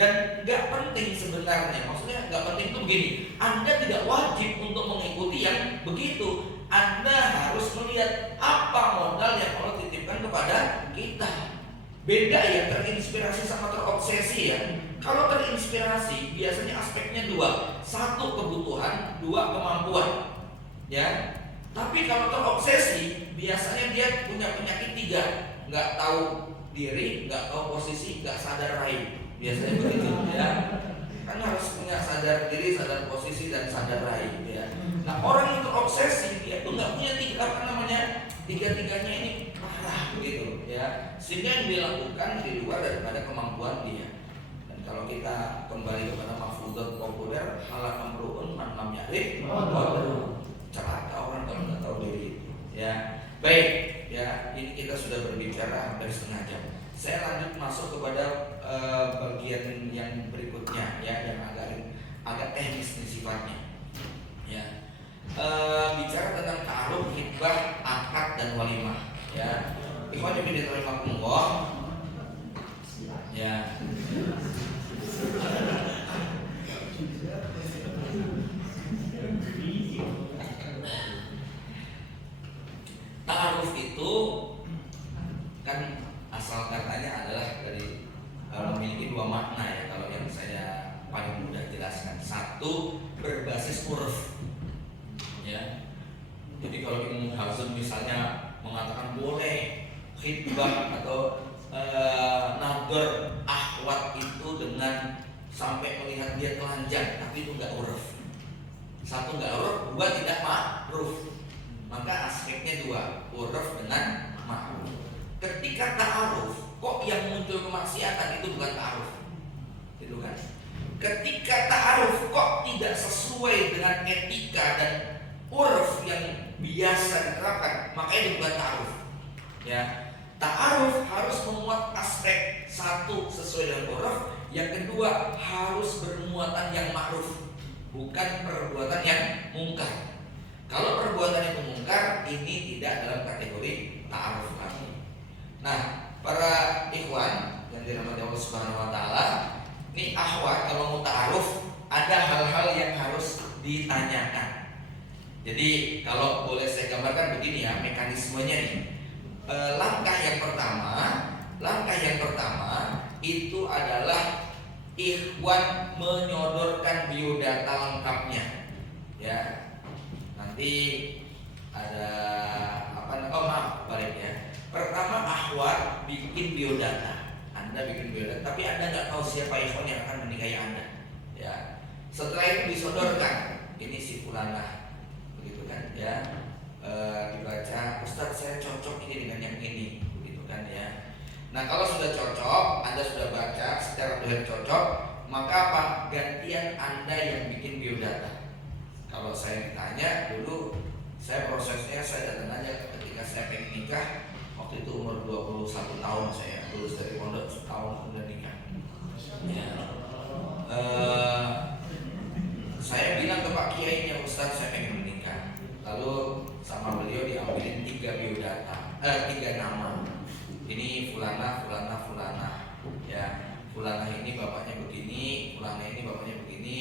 dan nggak penting sebenarnya. Maksudnya nggak penting itu begini. Anda tidak wajib untuk mengikuti yang begitu. Anda harus melihat apa modal yang Allah titipkan kepada kita. Beda ya, terinspirasi sama terobsesi ya. Kalau terinspirasi biasanya aspeknya 2, 1 kebutuhan, 2 kemampuan, ya. Tapi kalau terobsesi biasanya dia punya penyakit 3, nggak tahu diri, nggak tahu posisi, nggak sadar raih. Biasanya begitu ya. Kan harus punya sadar diri, sadar posisi dan sadar raih ya. Nah orang yang terobsesi dia tuh nggak punya tiga-tiganya ini parah begitu ya. Sehingga yang dilakukan di luar daripada kemampuan dia. Kalau kita kembali kepada mafruḍat populer, halal amruun man lam ya'rif celaka orang kalau nggak tahu diri itu. Ya, baik. Ya, ini kita sudah berbicara hampir setengah jam. Saya lanjut masuk kepada bagian yang berikutnya, ya, yang agak teknis nih sifatnya. Ya, bicara tentang ta'aruf, khitbah, akad dan walimah. Ya, ikhwan fillah rahimakumullah. Ya. Ta'aruf itu kan asal katanya adalah dari memiliki 2 makna ya, kalau yang saya paling mudah jelaskan. 1, berbasis uruf. Ya. Jadi kalau Ibnu Hazm misalnya mengatakan boleh khitbah atau nador akhwat itu dengan sampai melihat dia telanjang, tapi itu nggak uruf. Satu nggak uruf, dua tidak ma'ruf. Maka aspeknya dua, uruf dengan ma'ruf. Ketika ta'aruf, kok yang muncul kemaksiatan itu bukan ta'aruf, gitu kan? Ketika ta'aruf kok tidak sesuai dengan etika dan uruf yang biasa diterapkan, maka itu bukan ta'aruf. Ya, ta'aruf harus memuat aspek satu sesuai dengan uruf, yang kedua harus bermuatan yang ma'ruf, bukan perbuatan yang mungkar. Kalau perbuatan itu mungkar, ini tidak dalam kategori ta'aruf lagi. Nah, para ikhwan yang dirahmati Allah Subhanahu wa taala, ini akhwat kalau mau ta'aruf ada hal-hal yang harus ditanyakan. Jadi kalau boleh saya gambarkan begini ya mekanismenya nih. Langkah yang pertama itu adalah ikhwan menyodorkan biodata lengkapnya. Ya. Nanti ada balik ya. Pertama akhwat bikin biodata. Anda bikin biodata, tapi Anda nggak tahu siapa ikhwan yang akan menikahi Anda. Ya. Setelah itu disodorkan, ini si fulanah, begitu kan? Ya. Dibaca, Ustadz saya cocok ini dengan yang ini, begitu kan ya. Nah kalau sudah cocok, Anda sudah baca secara dohir cocok, maka apa? Gantian Anda yang bikin biodata. Kalau saya ditanya dulu, saya prosesnya saya datang aja ketika saya pengen nikah. Waktu itu umur 21 tahun saya lulus dari pondok, setahun kemudian nikah. Ya. Saya bilang ke Pak Kiainya, Ustadz saya pengen menikah. Lalu sama beliau diambilin 3 biodata, 3 nama. Ini fulana. Ya, fulana ini bapaknya begini, fulana ini bapaknya begini.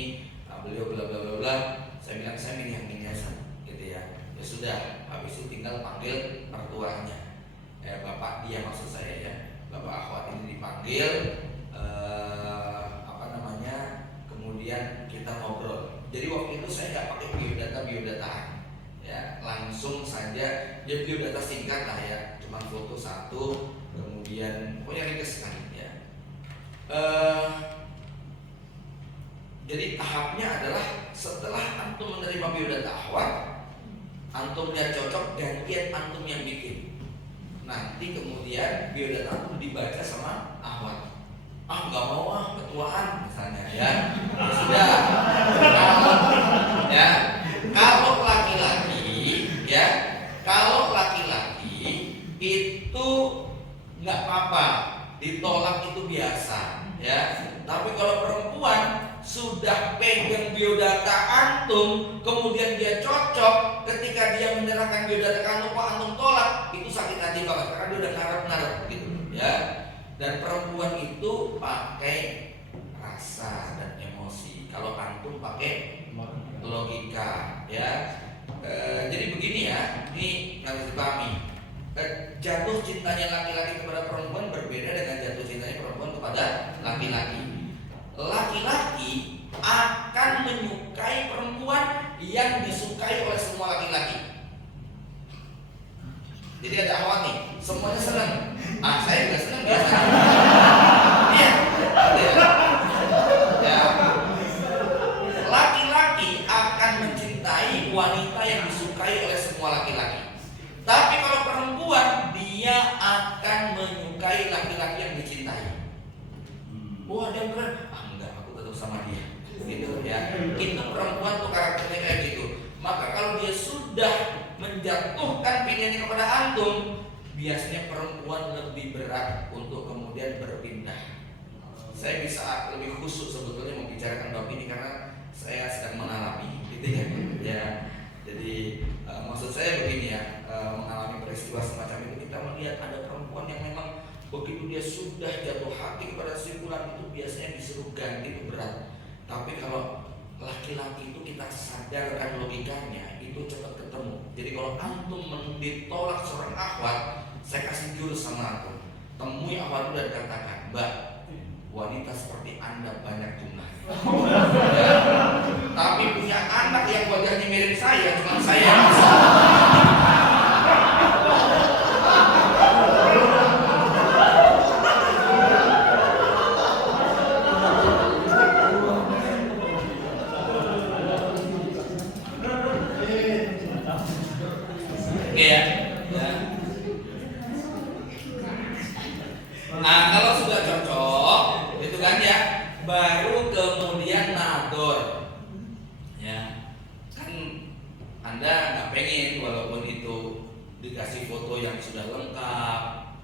Beliau bla bla bla bla. Saya bilang saya milih yang ini aja, gitu ya. Ya sudah, habis itu tinggal panggil mertuanya. Bapak dia maksud saya ya. Bapak akhwat ini dipanggil, kemudian kita ngobrol. Jadi waktu itu saya nggak pakai biodataan. Ya, langsung saja dia biodata singkat lah ya, cuma foto satu, kemudian pokoknya ringkas sekali ya. Jadi tahapnya adalah setelah antum menerima biodata akhwat, antum lihat cocok, gantian antum yang bikin. Nanti kemudian biodata antum dibaca sama akhwat. Nggak mau ketuaan misalnya ya. Sudah. Ya. Kalau laki-laki itu nggak apa-apa, ditolak itu biasa, ya. Tapi kalau perempuan sudah pegang biodata antum, kemudian dia cocok, ketika dia menyerahkan biodata antum, kok antum tolak, itu sakit hati banget karena dia udah ngarep-ngarep gitu, ya. Dan perempuan itu pakai rasa dan emosi, kalau antum pakai logika, ya. Jadi begini ya, ini harus dipahami. Jatuh cintanya laki-laki kepada perempuan berbeda dengan jatuh cintanya perempuan kepada laki-laki. Laki-laki akan menyukai perempuan yang disukai oleh semua laki-laki. Jadi ada akhwat nih, semuanya senang. Saya juga senang biasa. Iya. Ya. Laki-laki akan mencintai wanita yang disukai oleh semua laki-laki. Tapi kalau perempuan, dia akan menyukai laki-laki yang dicintai. Wah, dia keren. Enggak, aku tetap sama dia. Gitu ya. Itu perempuan tuh karakternya kayak gitu. Maka kalau dia sudah menjatuhkan pilihannya kepada antum, biasanya perempuan lebih berat untuk kemudian berpindah. Saya bisa lebih khusus sebetulnya membicarakan bab ini karena saya sedang mengalami, gitu ya. Ya. Jadi maksud saya begini ya, mengalami peristiwa semacam itu, kita melihat ada perempuan yang memang begitu dia sudah jatuh hati kepada si fulan, itu biasanya disuruh ganti itu berat. Tapi kalau laki-laki itu kita sadarkan logikanya, itu cepat ketemu. Jadi kalau antum ditolak seorang akhwat, saya kasih jurus sama antum. Temui akhwat itu dan katakan, Mbak, wanita seperti Anda banyak jumlah. Ya. Tapi punya anak yang wajahnya mirip saya, cuma saya yang bisa. Oke ya. Ya. Nah, kalau sudah cocok, itu kan ya, baru kemudian nador. Ya. Kan Anda nggak pengen walaupun itu dikasih foto yang sudah lengkap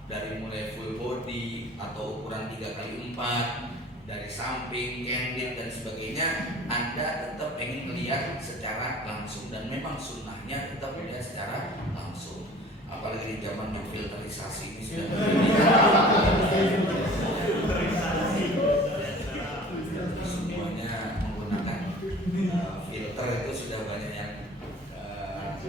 dari mulai full body atau ukuran 3x4 dari samping, candid dan sebagainya, Anda tetap pengen melihat secara langsung dan memang sunnahnya tetap melihat secara langsung. Apalagi di zaman yang filterisasi ini sudah semuanya menggunakan filter, itu sudah banyak yang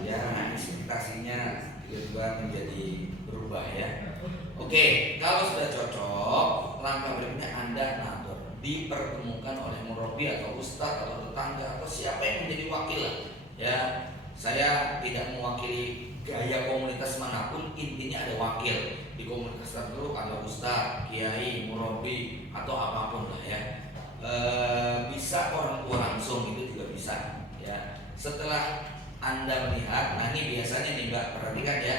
ya ekspektasinya tiba-tiba menjadi berubah ya. Oke, kalau sudah cocok, langkah berikutnya Anda nador, dipertemukan oleh murabi atau ustadz atau tetangga atau siapa yang menjadi wakil ya. Saya tidak mewakili gaya komunitas manapun, intinya ada wakil di komunitas tertentu, ada ustadz, kiai, murabi atau apapun lah ya. Bisa orang tua langsung itu juga bisa ya. Setelah Anda melihat, nah ini biasanya nih Mbak, perhatikan ya,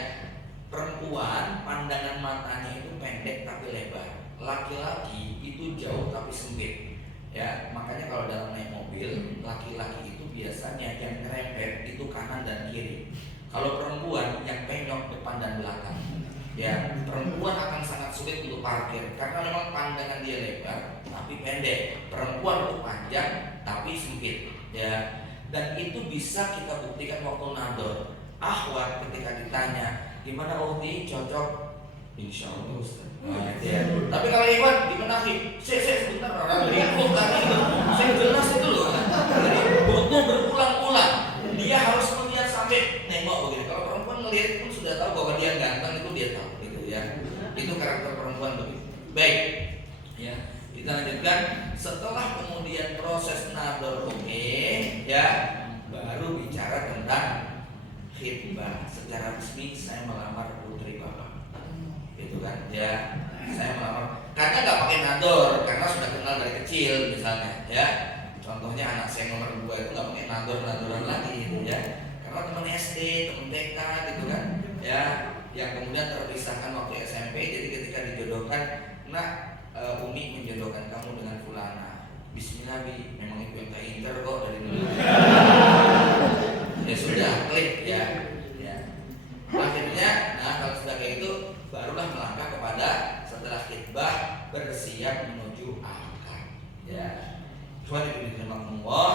perempuan pandangan matanya itu pendek tapi lebar, laki-laki itu jauh tapi sempit ya. Makanya kalau dalam naik mobil, laki-laki itu biasanya yang ngerempet itu kanan dan kiri. Kalau perempuan yang penyok depan dan belakang ya, perempuan akan sangat sulit untuk parkir karena memang pandangan dia lebar tapi pendek. Perempuan itu panjang tapi sempit ya. Dan itu bisa kita buktikan waktu nador. Ahwat ketika ditanya, gimana Uhti, cocok? Insya Allah Ustaz. Ya. Tapi kalau Iwan gimana Ki? Saya sebentar orang berikut tadi itu. Saya jelas itu loh. Jadi butuh berulang-ulang. Dia harus melihat sampai nengok begitu. Kalau perempuan melihat pun sudah tahu bahwa dia ganteng, itu dia tahu gitu ya. Itu karakter perempuan begitu. Baik. Ya. Kita lanjutkan. Setelah kemudian proses nador oke, ya, baru bicara tentang khitbah. Secara resmi saya melamar putri bapak, gitu kan? Ya, saya melamar. Karena nggak pakai nador, karena sudah kenal dari kecil misalnya, ya. Contohnya anak saya nomor 2 itu nggak pakai nadoran lagi, gitu ya. Karena teman SD, teman TK, gitu kan? Ya, yang kemudian terpisahkan waktu SMP. Jadi ketika dijodohkan, nah, Umi menjodohkan kamu dengan fulana. Bismillah Bi, memang itu yang tak inter kok dari dulu. Ya sudah, klik ya. Ya. Akhirnya, nah kalau sudah kayak itu, barulah melangkah kepada setelah khitbah bersiap menuju akad. Ya. Subhanallah,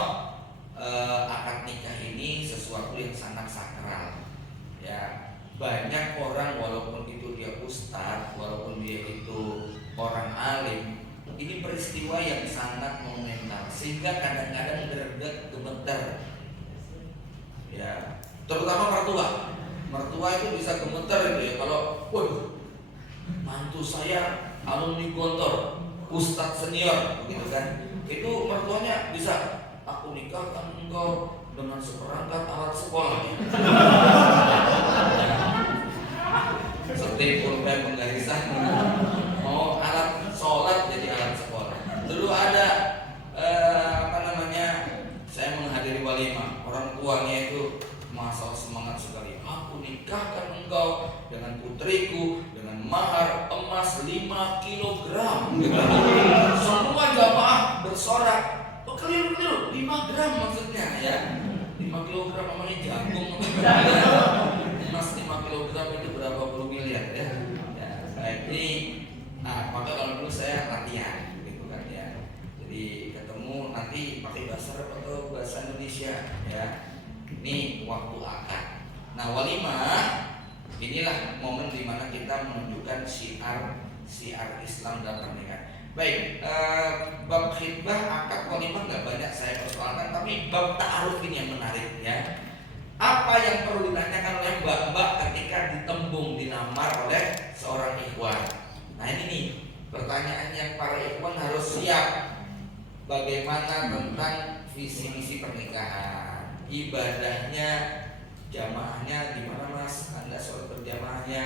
akad nikah ini sesuatu yang sangat sakral. Ya. Banyak orang walaupun itu dia ustadz, walaupun dia itu orang alim, ini peristiwa yang sangat monumental sehingga kadang-kadang greget gemeter. Ya, terutama mertua itu bisa gemeter itu ya kalau, waduh, mantu saya alumni Gontor, ustadz senior, begitu kan? Itu mertuanya bisa, aku nikahkan engkau dengan seperangkat alat sekolah. Seperti pulpen penggarisan, mau alat sholat jadi alat sekolah. Dulu ada saya menghadiri walimah, orang tuanya itu masya Allah semangat sekali. Aku nikahkan engkau dengan putriku dengan mahar emas 5 kilogram. Semua jamaah bersorak, keliru 5 gram maksudnya ya. 5 kilogram namanya jagung. Emas 5 kilogram itu berapa puluh miliar ya. Ya, baik ini. Nah, maka kalau dulu saya latihan gitu kan ya. Jadi ketemu nanti pakai bahasa Arab atau bahasa Indonesia ya. Ini waktu akad. Nah, walimah inilah momen dimana kita menunjukkan syiar Islam dalam pernikahan. Baik, bab khitbah, akad, walimah nggak banyak saya persoalkan, tapi bab ta'aruf ini yang menarik ya. Apa yang perlu ditanyakan oleh mbak-mbak ketika ditembung dilamar oleh seorang ikhwan? Nah ini nih pertanyaan yang para ikhwan harus siap. Bagaimana tentang visi misi pernikahan, ibadahnya, jamaahnya gimana Mas? Anda sholat berjamaahnya,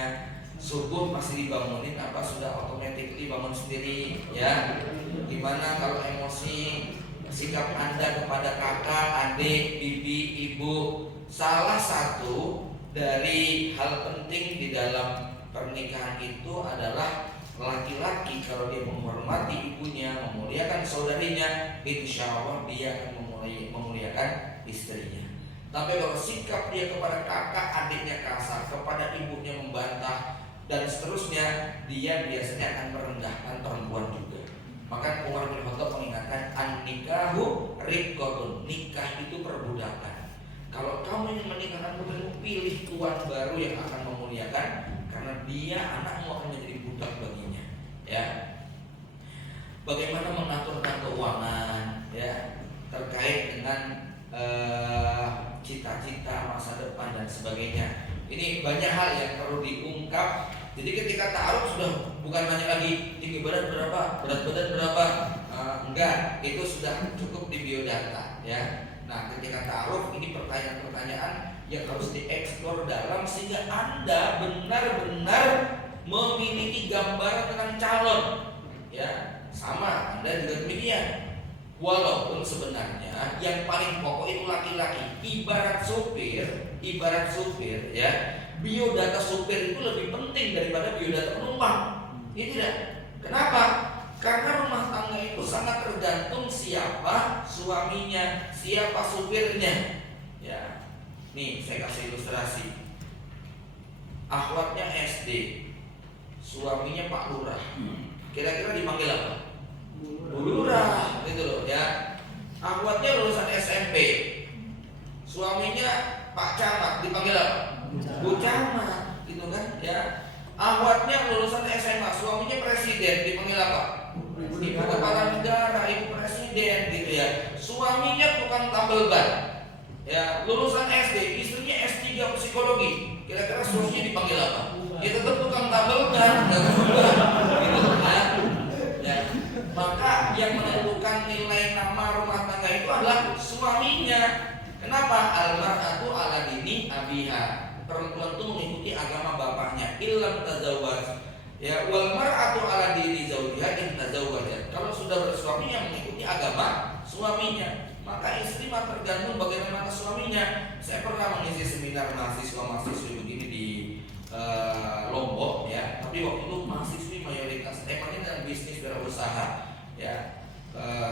subuh masih dibangunin apa sudah otomatis bangun sendiri ya? Gimana kalau emosi, sikap Anda kepada kakak, adik, bibi, ibu? Salah satu dari hal penting di dalam pernikahan itu adalah laki-laki kalau dia menghormati ibunya, memuliakan saudarinya, insya Allah dia akan memuliakan istrinya. Tapi kalau sikap dia kepada kakak adiknya kasar, kepada ibunya membantah dan seterusnya, dia biasanya akan merendahkan perempuan juga. Maka Umar bin Khattab mengingatkan, an-nikahu riqatun, nikah itu perbudakan. Kalau kamu ingin menikahkan putrimu, pilih tuan baru yang akan memuliakan, karena dia anakmu akan menjadi budak baginya. Ya, bagaimana mengaturkan keuangan, ya, terkait dengan cita-cita masa depan dan sebagainya. Ini banyak hal yang perlu diungkap. Jadi ketika ta'aruf sudah bukan hanya lagi tinggi badan berapa, berat badan berapa, enggak, itu sudah cukup di biodata, ya. Nah, ketika ta'aruf ini pertanyaan-pertanyaan yang harus dieksplor dalam sehingga Anda benar-benar memiliki gambaran tentang calon. Ya, sama Anda juga demikian. Walaupun sebenarnya yang paling pokok itu laki-laki. Ibarat supir, ya. Biodata supir itu lebih penting daripada biodata penumpang. Ini tidak. Kenapa? Karena rumah tangga itu sangat tergantung siapa suaminya, siapa supirnya. Ya, nih saya kasih ilustrasi. Akhwatnya SD, suaminya Pak Lurah. Kira-kira dipanggil apa? Bu Lurah, gitu loh ya. Akhwatnya lulusan SMP, suaminya Pak Camat, dipanggil apa? Bu Camat, gitu kan? Ya. Akhwatnya lulusan SMA, suaminya presiden, dipanggil apa? Ibu kepala negara, ibu presiden, gitu ya. Suaminya tukang tambal ban, ya, lulusan SD, istrinya S3 psikologi. Kira-kira suaminya dipanggil apa? Ya tetap tukang tambal ban, nggak berubah, gitu kan? Ya. Maka yang menentukan nilai nama rumah tangga itu adalah suaminya. Kenapa? Almar'atu ala dini abiha. Perempuan itu mengikuti agama bapaknya. Illam tazawwaj. Ya, wal mar'atu ala dini zawjiha in tazawwajat. Kalau sudah bersuami yang mengikuti agama suaminya, maka istri mah tergantung bagaimana suaminya. Saya pernah mengisi seminar mahasiswa-mahasiswi begini di Lombok, ya. Tapi waktu itu mahasiswi mayoritas temanya dalam bisnis berusaha, ya.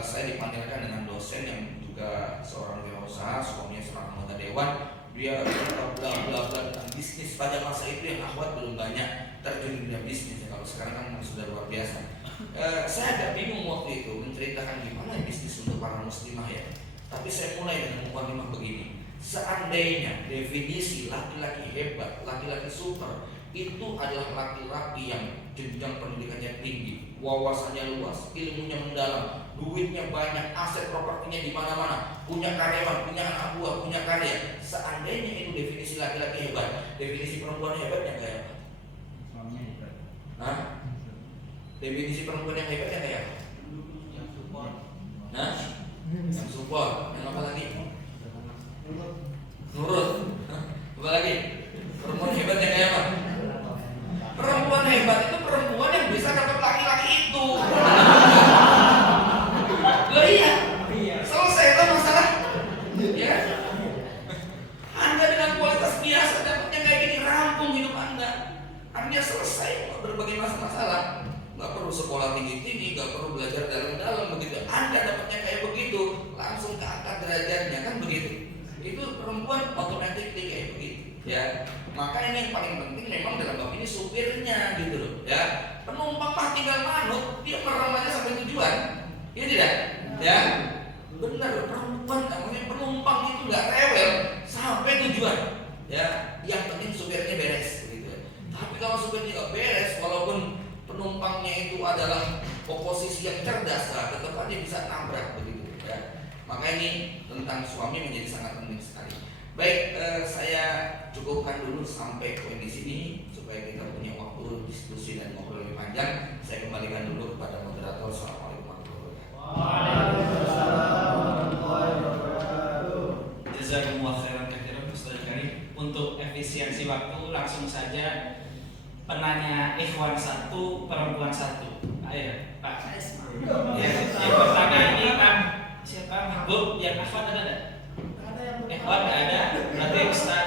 Saya dipanggilkan dengan dosen yang juga seorang wirausaha, suaminya seorang anggota dewan. Dia bla bla bla tentang bisnis. Pada masa itu yang akhwat belum banyak terjun di dunia bisnis, ya. Kalau sekarang kan sudah luar biasa. Saya agak bingung waktu itu menceritakan gimana bisnis untuk para muslimah, ya. Tapi saya mulai dengan mukadimah begini. Seandainya definisi laki-laki hebat, laki-laki super itu adalah laki-laki yang jenjang pendidikannya tinggi, wawasannya luas, ilmunya mendalam, duitnya banyak, aset propertinya di mana-mana, punya karyawan, punya anak buah, punya karya. Seandainya itu definisi laki-laki hebat, definisi perempuan hebatnya kayak apa? Suaminya hebat. Hah? Definisi perempuan yang hebatnya kayak apa? Yang support. Nah, yang support, yang apa lagi? Nurut. Hah? Apa lagi? Perempuan hebatnya kayak apa? Perempuan hebat itu perempuan yang bisa dapat laki-laki itu. Loh iya, selesai itu masalah. Ya, Anda dengan kualitas biasa dapatnya kayak gini, rampung hidup Anda selesai berbagai masalah. Gak perlu sekolah tinggi-tinggi, gak perlu belajar dalam-dalam begitu. Anda dapatnya kayak begitu, langsung ke angkat derajatnya, kan begitu. Itu perempuan otomatis kayak begitu, ya. Maka ini yang paling penting memang dalam bab ini supirnya, gitu loh, ya. Penumpang mah tinggal manut, dia merem aja sampai tujuan, ya tidak, ya. Benar, perempuan namanya penumpang itu nggak rewel sampai tujuan, ya. Yang penting supirnya beres, gitu. Tapi kalau supirnya nggak beres, walaupun penumpangnya itu adalah oposisi yang cerdas, lah, tetap aja bisa nabrak, begitu, ya. Maka ini tentang suami menjadi sangat penting sekali. Baik, saya cukupkan dulu sampai poin di sini supaya kita punya waktu diskusi dan ngobrol lebih panjang. Saya kembalikan dulu kepada moderator. Assalamualaikum warahmatullahi wabarakatuh. Jazakumullah khairan katsiran Ustaz Karim. Untuk efisiensi waktu langsung saja penanya ikhwan 1, perempuan 1. Ayo, Pak. Ya, yang pertama ini Pak siapa? Mahbub, yang akhwat ada enggak? Ikhwan enggak ada. Berarti Ustaz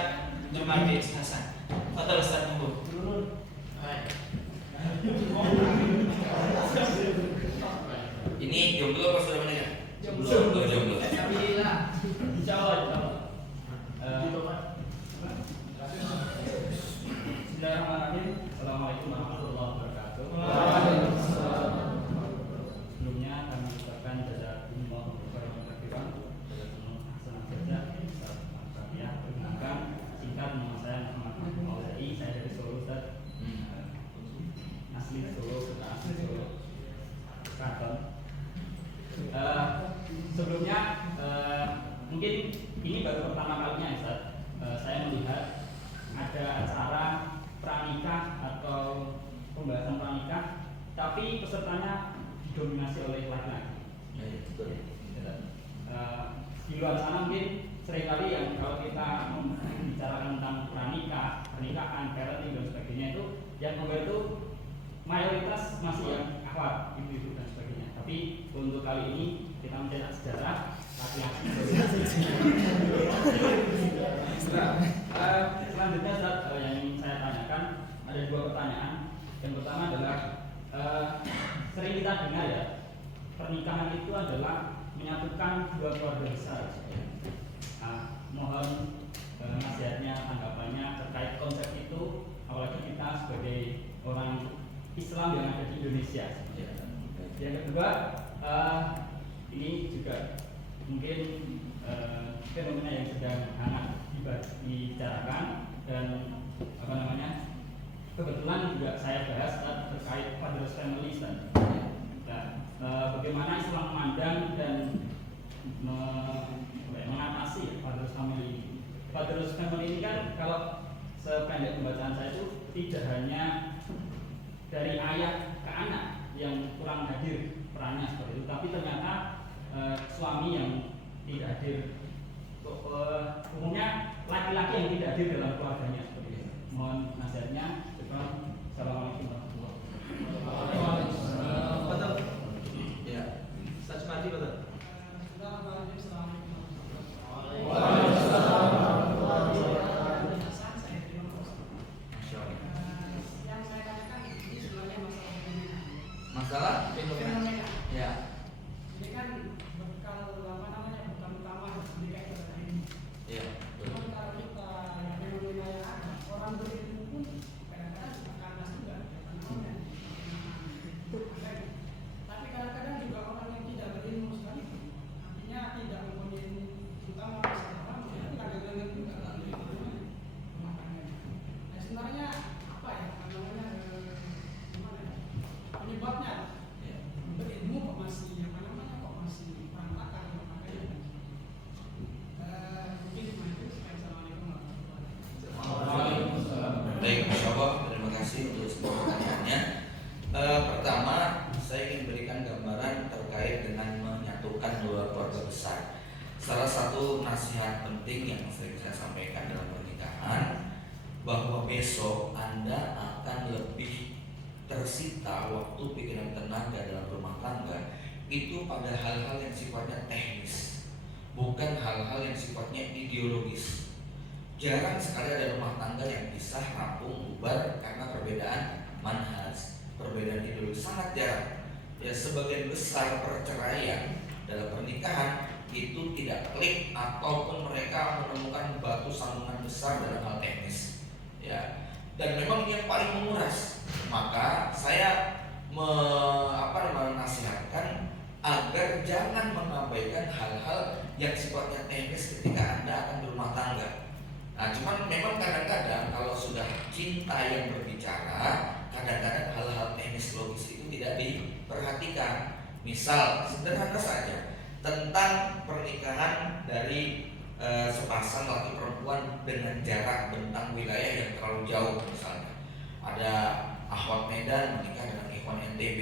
Jumardi Hasan. Fadhal Ustaz Nuhur. Ini jomblo apa sudah menikah? Jomblo. Oh, jomblo. Alhamdulillah. Insyaallah, insyaallah. Bismillahirrahmanirrahim. Assalamualaikum warahmatullahi wabarakatuh. Sebelumnya kami ucapkan jazakumullah khairan katsiran jazakumullah ahsanal jazaa. Saya perkenalkan singkat nama saya Muhammad Maulai, saya dari Solo Ustaz. Asli Solo, asli Solo. Kraton. Sebelumnya mungkin ini baru pertama kalinya Ustaz, saya melihat ada acara pranikah atau pembahasan pranikah, tapi pesertanya didominasi oleh laki-laki. Ya, betul. Di luar sana mungkin seringkali yang kalau kita membicarakan tentang pernikahan, parenting dan sebagainya itu yang member itu mayoritas masih yang akhwat, ibu-ibu dan sebagainya. Tapi untuk kali ini kita mencetak sejarah laki-laki. Selanjutnya Ustaz, yang ingin saya tanyakan ada dua pertanyaan. Yang pertama adalah sering kita dengar ya, pernikahan itu adalah menyatukan dua keluarga besar. Mohon nasihatnya, tanggapannya terkait konsep itu, apalagi kita sebagai orang Islam yang ada di Indonesia. Yang kedua, ini juga mungkin fenomena yang sedang hangat dibicarakan dan kebetulan juga saya bahas terkait father's family dan bagaimana Islam memandang dan mengatasi father's family ini. Father's family ini kan kalau sependek pembacaan saya itu tidak hanya dari ayah ke anak yang kurang hadir perannya seperti itu, tapi ternyata suami yang tidak hadir, umumnya laki-laki yang tidak hadir dalam keluarganya seperti itu. Mohon nasihatnya. Assalamualaikum warahmatullahi wabarakatuh. Betul. Ya. Ustaz Jumardi betul. Masya Allah. Yang saya katakan ini sebenarnya masalah fenomena. Masalah? Fenomena. Ya. Ini kan bekal bekal utama pendidikan kita ini. Ya. Cuma kalau kita yang fenomena yang ada, orang berilmu pun kadang-kadang suka kandas juga. Tapi kadang-kadang juga orang yang tidak berilmu sekali, artinya tidak mempunyai ilmu, terutama masalah itu kadang-kadang juga nggak berilmu rumah tangganya. Nah, sebenarnya apa ya namanya gimana ya? Penyebabnya Ya. berilmu kok masih kok masih berantakan rumah tangganya. Mungkin cuma itu. Assalamualaikum warahmatullahi wabarakatuh. Baik, Masya Allah, terima kasih untuk semua pertanyaannya. Pertama, saya ingin berikan gambaran terkait dengan menyatukan dua keluarga besar. Salah satu nasihat penting yang sering saya sampaikan dalam pernikahan, bahwa besok Anda akan lebih tersita waktu, pikiran, tenaga dalam rumah tangga itu pada hal-hal yang sifatnya teknis, bukan hal-hal yang sifatnya ideologis. Jarang sekali ada rumah tangga yang pisah, rampung, bubar karena perbedaan manhaj, perbedaan ideologi, sangat jarang. Ya, sebagian besar perceraian dalam pernikahan itu tidak klik ataupun mereka menemukan batu sambungan besar dalam hal teknis. Ya, dan memang ini yang paling menguras. Maka saya menasihatkan agar jangan mengabaikan hal-hal yang sifatnya teknis ketika Anda akan berumah tangga. Nah, cuman memang kadang-kadang kalau sudah cinta yang berbicara, kadang-kadang hal-hal teknis logis itu tidak diperhatikan. Misal sederhana saja tentang pernikahan dari sepasang laki perempuan dengan jarak bentang wilayah yang terlalu jauh. Misalnya ada akhwat Medan menikah dengan ikhwan NTB,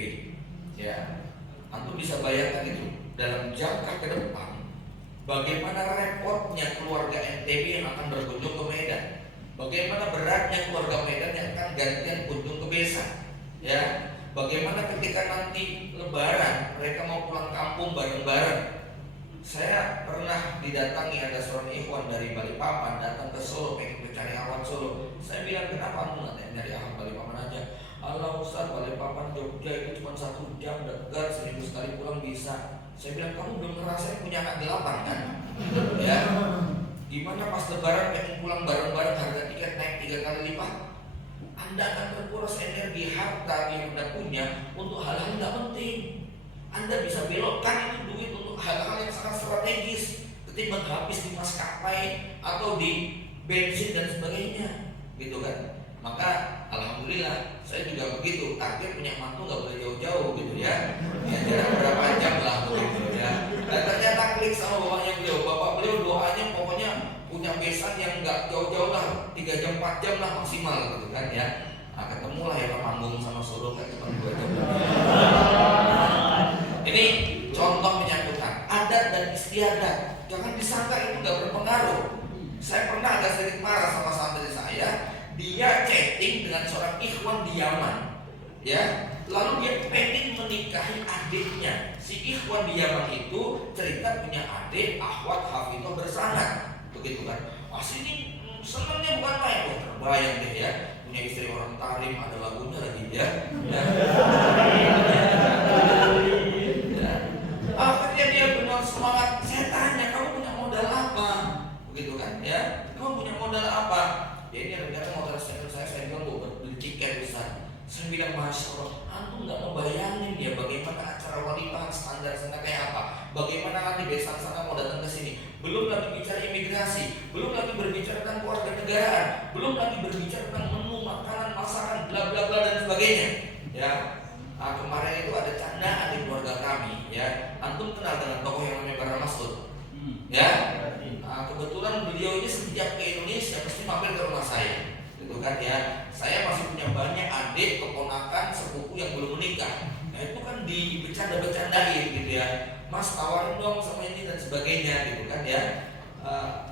ya, antum bisa bayangkan itu dalam jangka ke depan bagaimana repotnya keluarga NTB yang akan berkunjung ke Medan, bagaimana beratnya keluarga Medan yang akan gantian kunjung ke Besan, ya, bagaimana ketika nanti Lebaran mereka mau pulang kampung bareng-bareng. Saya pernah didatangi, ada seorang ikhwan dari Balikpapan datang ke Solo pengen cari awat Solo. Saya bilang kenapa antum nggak nyari awat Balikpapan aja? Allah Ustaz, Balikpapan Jogja itu cuma 1 jam dekat, 1000 sekali pulang bisa. Saya bilang kamu belum ngerasain punya anak 8 kan? Ya. Gimana pas lebaran pengen pulang bareng-bareng harga tiket naik 3 kali lipat? Anda akan terkuras energi harta yang Anda punya untuk hal-hal yang tidak penting. Anda bisa belokkan itu duit untuk hal-hal yang sangat strategis ketimbang habis di maskapai atau di bensin dan sebagainya, gitu kan? Maka alhamdulillah saya juga begitu. Target punya mantu nggak boleh jauh-jauh gitu ya. Ya jarak berapa jam lah begitu ya. Dan ternyata klik sama bapaknya beliau. Bapak beliau doanya pokoknya punya besan yang nggak jauh-jauh lah, 3 jam 4 jam lah maksimal gitu kan ya. Nah, ketemulah ya Pak Manggung sama Solo kan cuma 2 jam. Ini contoh menyatukan adat dan istiadat. Jangan disangka itu nggak berpengaruh. Saya pernah agak sedikit marah sama santri saya. Dia chatting dengan seorang ikhwan di Yaman, ya. Lalu dia pengen menikahi adiknya. Si ikhwan di Yaman itu cerita punya adik akhwat hafidhah bersanad, begitu kan? Wah sini senangnya bukan main, wah terbayang deh ya. Punya istri orang Tarim, ada lagunya lagi ya. Akhirnya dia benar semangat. Saya tanya, kamu punya modal apa? Begitu kan? Ya, kamu punya modal apa? Ya ini ternyata modal saya bilang mau beli tiket besar. Saya bilang masya Allah, antum nggak membayangin ya bagaimana acara walimah standar sana kayak apa? Bagaimana nanti besan sana mau datang ke sini? Belum lagi bicara imigrasi, belum lagi berbicara tentang keluarga negaraan, belum lagi berbicara tentang menu makanan, masakan, bla bla bla dan sebagainya. Ya, nah, kemarin itu ada candaan di keluarga kami. Ya, antum kenal dengan tokoh yang namanya Bara Masud? Ya. Nah, kebetulan beliau ini setiap ke Indonesia pasti mampir ke rumah saya, gitu kan ya. Saya masih punya banyak adik, keponakan, sepupu yang belum menikah. Nah itu kan bercanda-bercandain gitu ya. Mas tawarin dong sama ini dan sebagainya gitu kan ya.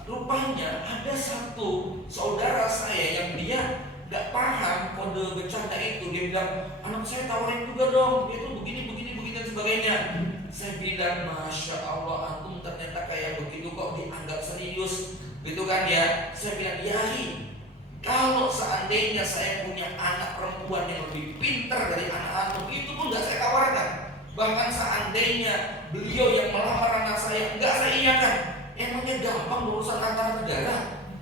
Rupanya ada satu saudara saya yang dia gak paham kode bercanda itu. Dia bilang, anak saya tawarin juga dong, dia tuh begini dan sebagainya. Saya bilang, masya Allah, antum ternyata kayak begitu kok dianggap serius, gitu kan ya? Saya bilang, Yai, kalau seandainya saya punya anak perempuan yang lebih pintar dari anak antum, itu pun nggak saya tawarkan. Bahkan seandainya beliau yang melamar anak saya, nggak saya iyakan. Emangnya gampang urusan antar negara?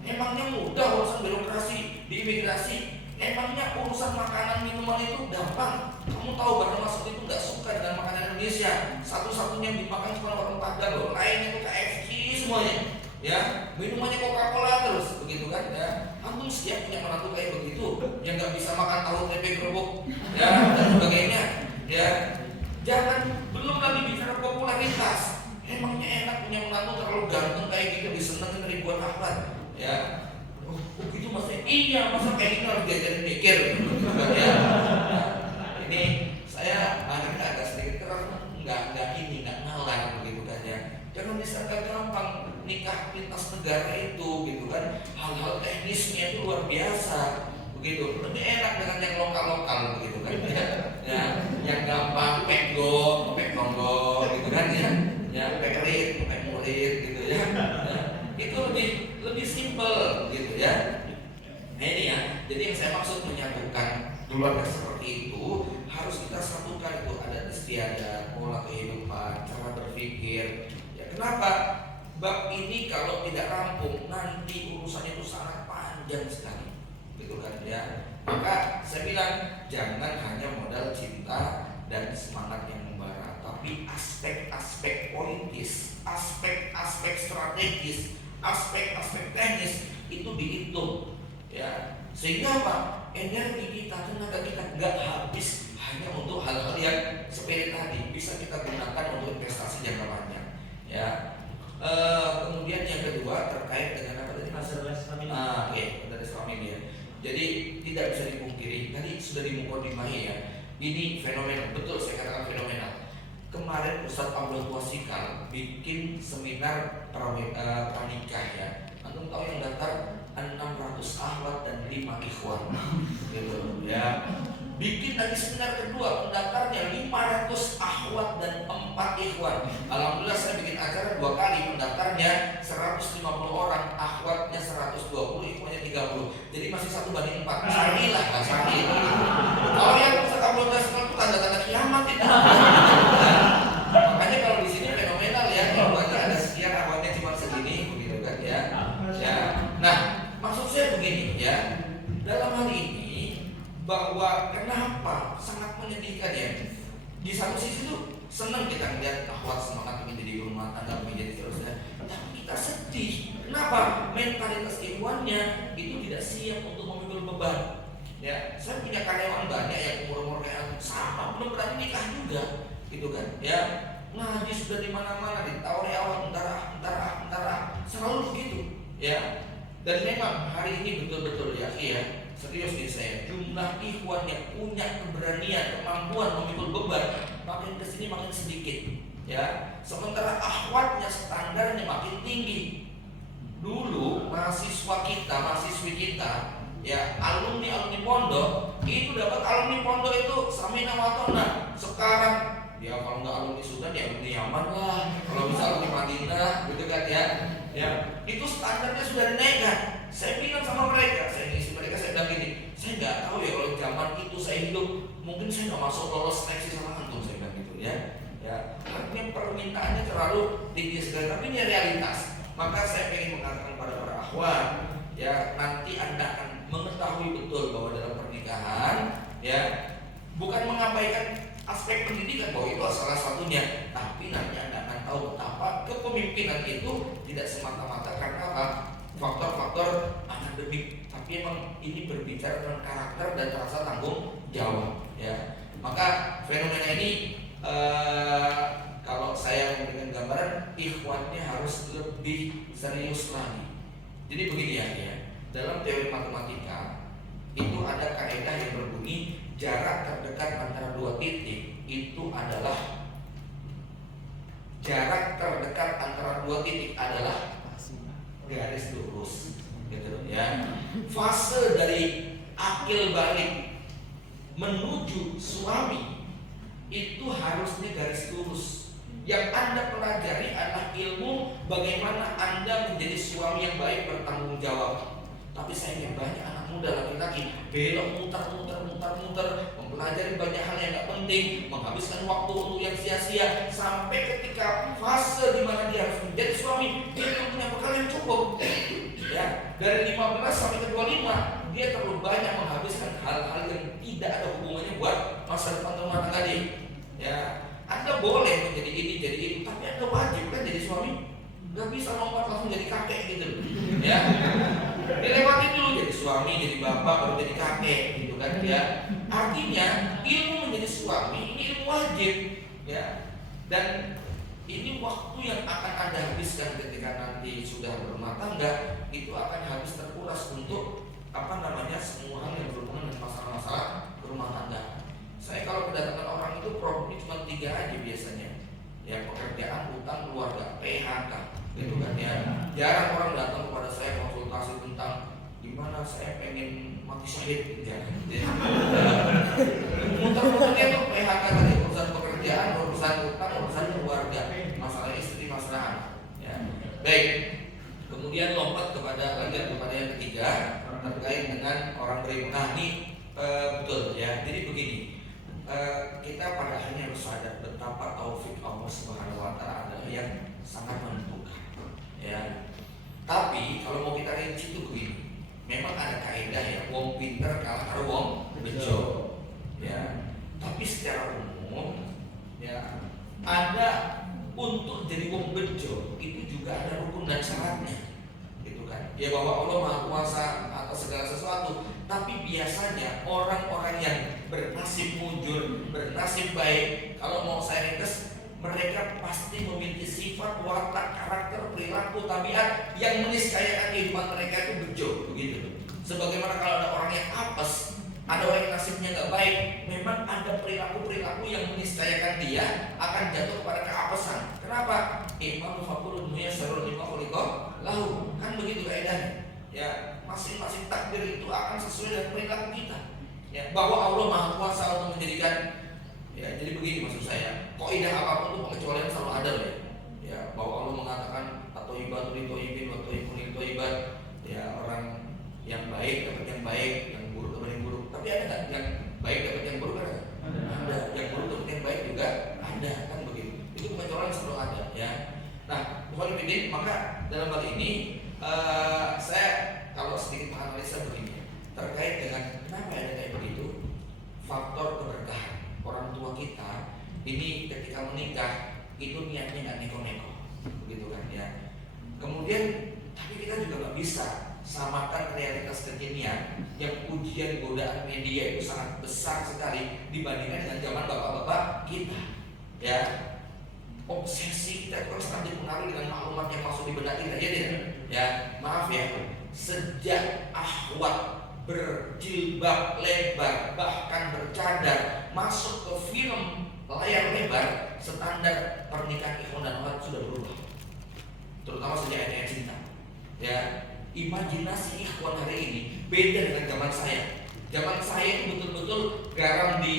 Emangnya mudah urusan birokrasi di imigrasi? Emangnya urusan makanan minuman itu gampang? Kamu tahu Bara Masud itu nggak suka dengan makanan Indonesia. Satu-satunya yang dimakan cuma orang Padang loh. Lainnya itu KFC semuanya. Ya, minumannya Coca-Cola terus, begitu kan? Ya, antum siap punya menantu kayak begitu yang nggak bisa makan tahu tempe kerupuk, ya dan sebagainya. Ya, jangan belum lagi bicara popularitas. Emangnya enak punya menantu terlalu ganteng kayak gitu disenengin ribuan akhlak? Ya. Oh, gitu maksudnya? Iya, masa kayak gini harus diajarin mikir gitu kan ya. Nah, ini saya akhirnya agak sedikit keras, nggak nalar begitu kan ya. Jangan disangka gampang nikah lintas negara itu gitu kan. Hal-hal teknisnya itu luar biasa begitu. Lebih enak dengan yang lokal begitu kan ya. Ya, yang gampang penggo gitu kan ya. Ya, pekerit, murid gitu ya. Ya. Itu lebih simpel gitu ya. Nah ini ya, jadi yang saya maksud menyatukan keluarga seperti itu harus kita satukan itu adat istiadat, pola kehidupan, cara berpikir. Ya kenapa? Bab ini kalau tidak rampung nanti urusannya itu sangat panjang sekali, gitu kan ya. Maka saya bilang jangan hanya modal cinta dan semangat yang membara, tapi aspek-aspek politis, aspek-aspek strategis, aspek-aspek teknis itu dihitung. Ya, sehingga apa? Energi kita, tenaga kita nggak habis hanya untuk hal-hal yang sepele tadi, bisa kita gunakan untuk investasi jangka panjang. Ya, kemudian yang kedua terkait dengan apa tadi Mas? Oke, dari suami ya. Jadi tidak bisa dipungkiri, tadi sudah dimukodimahi ya. Ini fenomenal, betul saya katakan fenomenal. Kemarin Ustadz Abdul Wasikal bikin seminar pranikah ya. Antum tahu yang daftar 600 akhwat dan 5 ikhwan gitu ya. bikin lagi seminar kedua, pendaftarnya 500 akhwat dan 4 ikhwan. Alhamdulillah saya bikin acara 2 kali, pendaftarnya 150 orang, akhwatnya 120, ikhwannya 30. Jadi masih 1:4. Sahih lah, nggak sahih. Kalau yang Ustaz Abdul Rasul itu tanda-tanda kiamat itu. Makanya kalau di sini fenomenal ya, ikhwannya ada sekian, akhwatnya cuma segini, begitu kan ya. Ya. Nah, maksud saya begini ya. Dalam hal ini bahwa kenapa sangat menyedihkan ya. Di satu sisi tuh senang kita melihat akhwat semangat ingin jadi rumah tangga, ingin jadi terusnya. Tapi kita sedih. Kenapa? Mentalitas ikhwannya itu tidak siap untuk memikul beban. Ya, saya punya karyawan banyak yang umur-umur kayak sama belum berani nikah juga, gitu kan? Ya, ngaji sudah di mana-mana, ditawari awal entar selalu begitu, ya. Dan memang hari ini betul-betul ya, serius nih saya, jumlah ikhwan yang punya keberanian, kemampuan memikul beban makin kesini makin sedikit, ya. Sementara akhwatnya standarnya makin tinggi. Dulu mahasiswa kita, mahasiswi kita, ya alumni pondok itu dapat alumni pondok itu samina watona. Sekarang ya kalau nggak alumni Sudan ya alumni Yaman lah, kalau bisa alumni Madinah, gitu kan ya. Ya itu standarnya sudah dinaikkan. Saya bilang sama mereka, saya bilang gini, saya nggak tahu ya kalau zaman itu saya hidup, mungkin saya nggak masuk lolos seleksi sama antum, saya bilang gitu ya. Ya artinya permintaannya terlalu tinggi sekali, tapi ini realitas. Maka saya ingin mengatakan pada para akhwat, ya nanti Anda akan mengetahui betul bahwa dalam pernikahan, ya bukan mengabaikan aspek pendidikan bahwa itu salah satunya, tapi nanti Anda akan tahu betapa kepemimpinan itu tidak semata-mata karena apa? Faktor-faktor akademik, tapi emang ini berbicara tentang karakter dan rasa tanggung jawab, ya. Maka fenomena ini kalau saya memberikan gambaran, ikhwannya harus lebih serius lagi. Jadi begini ya, dalam teori matematika itu ada kaidah yang berbunyi jarak terdekat antara 2 titik itu adalah garis lurus, gitu ya. Fase dari akil balik menuju suami itu harusnya garis lurus. Yang Anda pelajari adalah ilmu bagaimana Anda menjadi suami yang baik bertanggung jawab. Tapi saya lihat banyak anak muda laki-laki belok muter, mempelajari banyak hal yang tidak penting, menghabiskan waktu untuk yang sia-sia, sampai ketika fase di mana dia harus menjadi suami, dia belum punya bekal yang cukup. Ya, dari 15 sampai ke 25, dia terlalu banyak menghabiskan hal-hal yang tidak ada hubungannya buat masa depan rumah tangga dia. Ya, Anda boleh menjadi ini, jadi itu, tapi Anda wajib kan jadi suami. Gak bisa lompat langsung jadi kakek gitu, ya. Dilewati dulu jadi suami, jadi bapak, baru jadi kakek, gitu kan ya. Artinya ilmu menjadi suami ini ilmu wajib, ya. Dan ini waktu yang akan Anda habiskan ketika nanti sudah berumah tangga itu akan habis terkuras untuk semua hal yang berhubungan dengan masalah-masalah rumah tangga. Saya kalau kedatangan orang itu problemnya cuma 3 aja biasanya, ya pekerjaan, utang, keluarga, PHK, gitu kan ya. Jarang orang datang kepada saya konsultasi tentang gimana saya pengen mati syahid, ya. Muter-muternya tuh PHK tadi, urusan pekerjaan, urusan utang, urusan keluarga, masalah istri, masalah anak. Ya. Baik. Kemudian lompat kepada yang ketiga terkait dengan orang beriman. Nah ini betul ya. Jadi begini, kita pada akhirnya harus sadar betapa taufik Allah Subhanahu Wa Taala adalah yang sangat menentukan. Ya. Tapi kalau mau kita rinci itu begini, memang ada kaidah ya, wong pinter kalah karo wong bejo. Ya. Tapi secara umum, ya ada untuk jadi wong bejo itu juga ada rukun dan syaratnya. Ya bahwa Allah Maha Kuasa atas segala sesuatu. Tapi biasanya orang-orang yang bernasib mujur, bernasib baik, kalau mau saya ringkas, mereka pasti memiliki sifat, watak, karakter, perilaku, tabiat yang meniscayakan kehidupan mereka itu bejo, begitu. Sebagaimana kalau ada orang yang apes, ada orang yang nasibnya nggak baik, memang ada perilaku-perilaku yang meniscayakan dia akan jatuh kepada keapesan. Kenapa? Imam fakulun muyassarun lima khuliqa lahu, kan begitu kaidahnya. Ya, masing-masing takdir itu akan sesuai dengan perilaku kita. ya, bahwa Allah Maha Kuasa untuk menjadikan, ya, jadi begini maksud saya, kaidah apapun itu pengecualian selalu ada ya. Ya, bahwa Allah mengatakan atau ibadah itu ibin atau itu ibad, ya, orang yang baik dapat yang baik, yang buruk dapat yang buruk. Tapi ada nggak yang baik dapat yang buruk? Ada. Yang buruk dapat yang baik juga ada, kan begitu. Itu pengecualian selalu ada, ya. Nah, maka dalam hal ini saya kalau sedikit menganalisa begini, terkait dengan kenapa ada kayak begitu, faktor keberkahan orang tua kita ini ketika menikah itu niatnya nggak neko-neko, begitu kan ya. Kemudian tapi kita juga nggak bisa samakan realitas kekinian yang ujian godaan media itu sangat besar sekali dibandingkan dengan zaman bapak-bapak kita, ya. Obsesi kita itu sangat dipengaruhi dengan maklumat yang masuk di benak kita, ya. Maaf ya, sejak akhwat berjilbab lebar bahkan bercadar masuk ke film layar lebar, standar pernikahan ikhwan dan akhwat sudah berubah, terutama sejak ayat cinta, ya. Imajinasi ikhwan hari ini beda dengan zaman saya. Zaman saya itu betul-betul garam di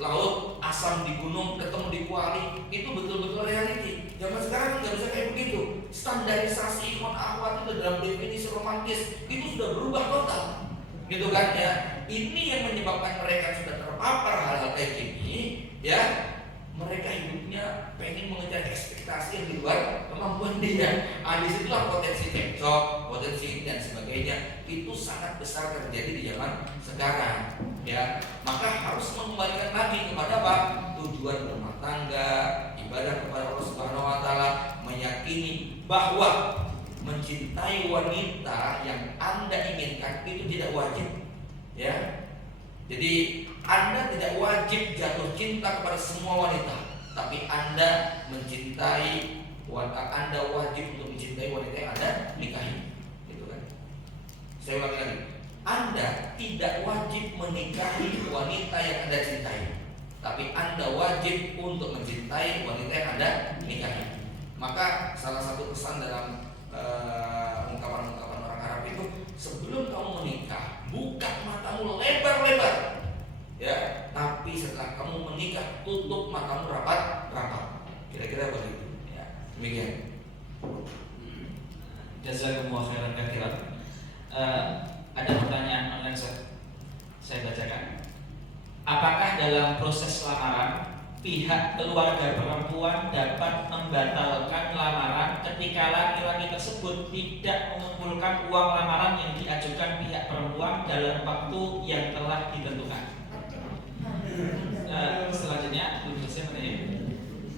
laut, asam di gunung, ketemu di kuali, itu betul-betul reality. Zaman sekarang nggak bisa kayak begitu. Standarisasi ikhwan akhwat itu dalam definisi romantis itu sudah berubah total, gitu kan ya. Ini yang menyebabkan mereka sudah terpapar hal-hal kayak gini, ya. Mereka hidupnya pengen mengejar ekspektasi yang di luar kemampuan dia. Disitulah potensi cekcok, potensi ini dan sebagainya itu sangat besar terjadi di zaman sekarang, ya. Maka harus mengembalikan lagi kepada apa? Tujuan rumah tangga, ibadah kepada Allah Subhanahu Wa Taala, meyakini bahwa mencintai wanita yang Anda inginkan itu tidak wajib, ya. Jadi Anda tidak wajib jatuh cinta kepada semua wanita, tapi Anda mencintai wanita, Anda wajib untuk mencintai wanita yang Anda nikahi, gitu kan? Saya ulangi lagi, Anda tidak wajib menikahi wanita yang Anda cintai, tapi Anda wajib untuk mencintai wanita yang Anda nikahi. Maka salah satu pesan dalam ungkapan-ungkapan orang Arab itu, sebelum kamu menikah, buka matamu lebar-lebar, ya. Tapi setelah kamu menikah, tutup matamu rapat-rapat. Kira-kira begitu, ya. Demikian. Jazakumullah khairan katsiran. Ada pertanyaan online, saya bacakan. Apakah dalam proses lamaran pihak keluarga perempuan dapat membatalkan lamaran ketika laki-laki tersebut tidak mengumpulkan uang lamaran yang diajukan pihak perempuan dalam waktu yang telah ditentukan? Selanjutnya,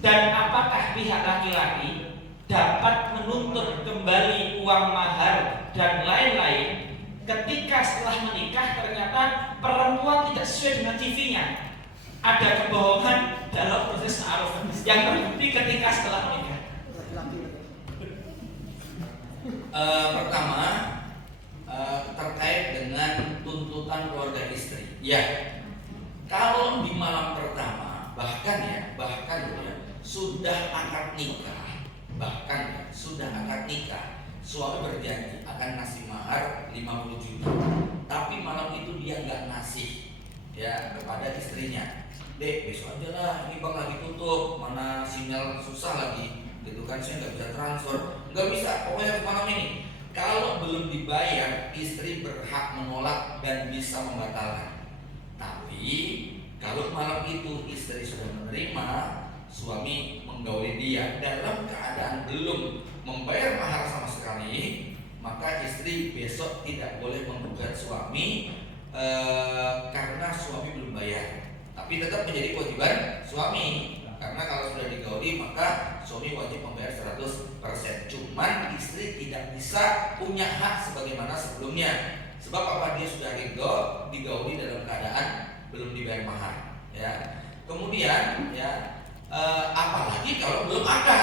dan apakah pihak laki-laki dapat menuntut kembali uang mahar dan lain-lain ketika setelah menikah ternyata perempuan tidak sesuai dengan CV-nya? Ada kebohongan dalam proses ta'aruf yang terbukti ketika setelah menikah. Pertama, terkait dengan tuntutan keluarga istri. Ya, kalau di malam pertama bahkan sudah akad nikah, suami berjanji akan ngasih mahar 50 juta, tapi malam itu dia nggak ngasih, ya, kepada istrinya. Dek, besok aja lah, ini bang lagi tutup, mana sinyal susah lagi, gitu kan, saya nggak bisa transfer, nggak bisa, pokoknya malam ini. Kalau belum dibayar, istri berhak menolak dan bisa membatalkan. Tapi kalau malam itu istri sudah menerima, suami menggauli dia dalam keadaan belum membayar mahar sama sekali, maka istri besok tidak boleh menggugat suami karena suami belum bayar. Tapi tetap menjadi kewajiban suami, karena kalau sudah digauli maka suami wajib membayar 100%. Cuman istri tidak bisa punya hak sebagaimana sebelumnya. Sebab apa? Dia sudah digauli dalam keadaan belum dibayar mahar, ya. Kemudian, ya, apalagi kalau belum akad.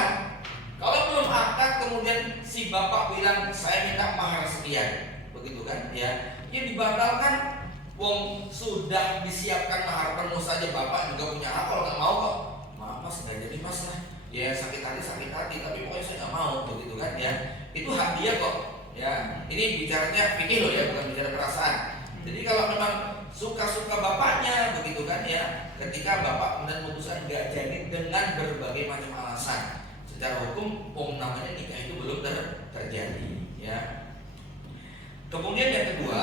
Kalau belum akad kemudian si bapak bilang saya minta mahar sekian, begitu kan, ya. Ya dibatalkan. Wong sudah disiapkan mahar penuh saja, bapak juga punya hak. Kalau nggak mau kok, maaf mas, nggak jadi mas lah. Ya sakit hati, tapi pokoknya saya nggak mau, begitu kan, ya. Itu hak dia kok, ya. Ini bicaranya fikih loh ya, bukan bicara perasaan. Jadi kalau memang suka-suka bapaknya begitu kan ya. Ketika bapak kemudian memutuskan nggak jadi dengan berbagai macam alasan, secara hukum namanya nikah itu belum terjadi ya. Kemudian yang kedua,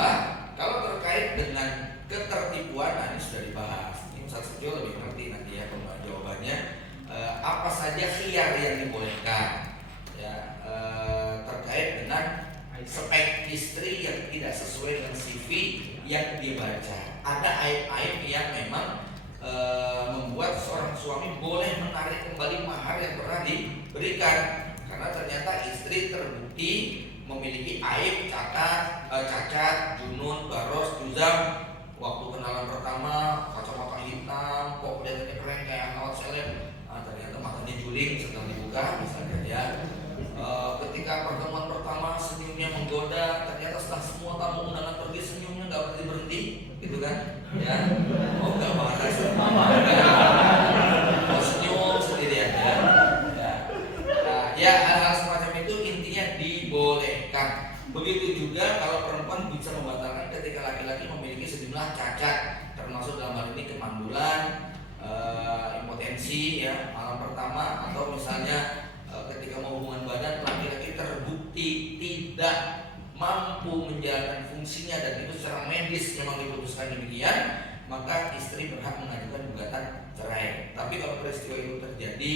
kalau terkait dengan ketertipuan, ini sudah dibahas. Ini Ustaz Setio lebih ngerti nanti ya jawabannya. Apa saja khiyar yang dibolehkan ya, terkait dengan spek istri yang tidak sesuai dengan CV yang dia baca. Ada aib-aib yang memang membuat seorang suami boleh menarik kembali mahar yang pernah diberikan, karena ternyata istri terbukti memiliki aib, cacat, junun, baros, juzam. Waktu kenalan pertama kacamata hitam, kok kelihatannya keren kayak awal seleb, ternyata matanya juling setelah dibuka misalnya ya. Ketika pertemuan pertama senyumnya menggoda, ternyata setelah semua tamu undangan pergi senyumnya nggak berhenti, gitu kan? Ya, oh nggak marah, oh senyum sendirian ya. Ya hal-hal semacam itu intinya dibolehkan. Begitu juga kalau perempuan bisa membatalkan ketika laki-laki memiliki sejumlah cacat, termasuk dalam hal ini kemandulan, impotensi ya malam pertama, atau misalnya ketika mau hubungan badan laki-laki terbukti tidak mampu menjalankan fungsinya dan itu secara medis memang diputuskan demikian, maka istri berhak mengajukan gugatan cerai. Tapi kalau peristiwa itu terjadi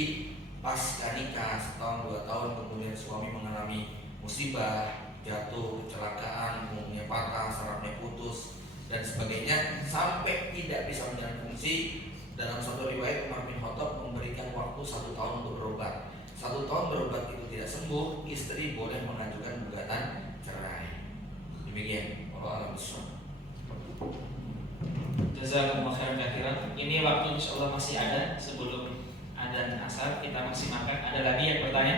pasca nikah setahun 2 tahun kemudian suami mengalami musibah, jatuh, kecelakaan, punggungnya patah, sarafnya putus dan sebagainya sampai tidak bisa menjalankan fungsi, dalam satu riwayat Umar bin Khattab memberikan waktu 1 tahun untuk berobat. 1 tahun berobat itu tidak sembuh, istri boleh mengajukan gugatan cerai. Demikian. Wallahu a'lam bishawab. Jazakumullah khairan katsiran. Ini waktu insyaallah masih ada sebelum adzan asar, kita maksimalkan. Ada lagi yang bertanya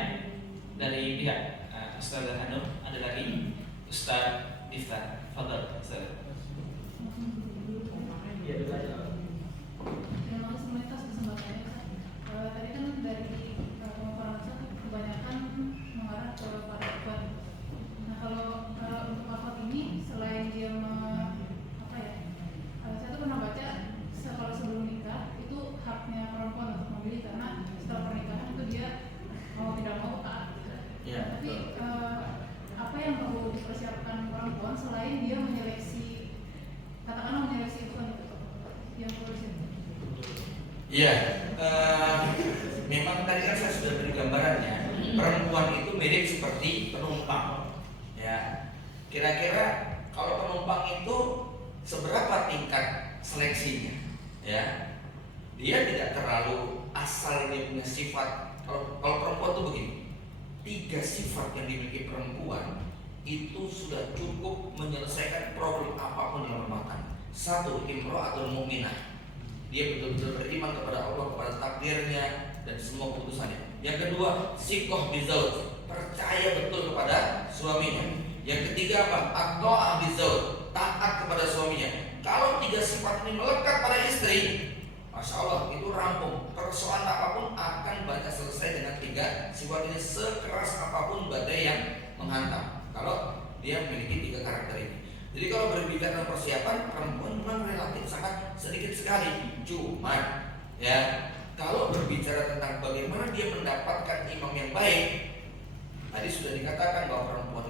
dari pihak Ustaz Hanum? Ada lagi Ustaz Diftar. Fadhal Ustaz. Ya, itu aja. Terima kasih atas kesempatannya. Tadi kan dari pemaparan Ustaz kebanyakan mengarah ke para ikhwan. Nah kalau untuk wakaf ini selain dia saya tuh pernah baca kalau sebelum nikah itu haknya perempuan untuk memilih, karena setelah pernikahan itu dia mau tidak mau taat. Ya, tapi apa yang perlu dipersiapkan perempuan selain dia menyeleksi, katakanlah menyeleksi ikhwan itu yang perlu disiapkan? Iya, memang tadi kan saya sudah beri gambarannya. Perempuan itu mirip seperti penumpang. Ya, kira-kira kalau penumpang itu seberapa tingkat seleksinya? Ya, dia tidak terlalu asal dia punya sifat. Kalau perempuan tuh begini, 3 sifat yang dimiliki perempuan itu sudah cukup menyelesaikan problem apapun dalam rumah tangga. 1, imro'atul mu'minah. Dia betul-betul beriman kepada Allah, kepada takdirnya dan semua keputusannya. Yang kedua, siqah bizauj, percaya betul kepada suaminya. Yang ketiga apa? At-tha'ah bizauj, taat kepada suaminya. Kalau 3 sifat ini melekat pada istri, Masya Allah itu rampung. Persoalan apapun akan banyak selesai dengan 3 sifat ini, sekeras apapun badai yang menghantam. Kalau dia memiliki 3 karakter ini. Jadi kalau berbicara tentang persiapan, perempuan memang relatif sangat sedikit sekali. Cuma ya, kalau berbicara tentang bagaimana dia mendapatkan imam yang baik, tadi sudah dikatakan bahwa perempuan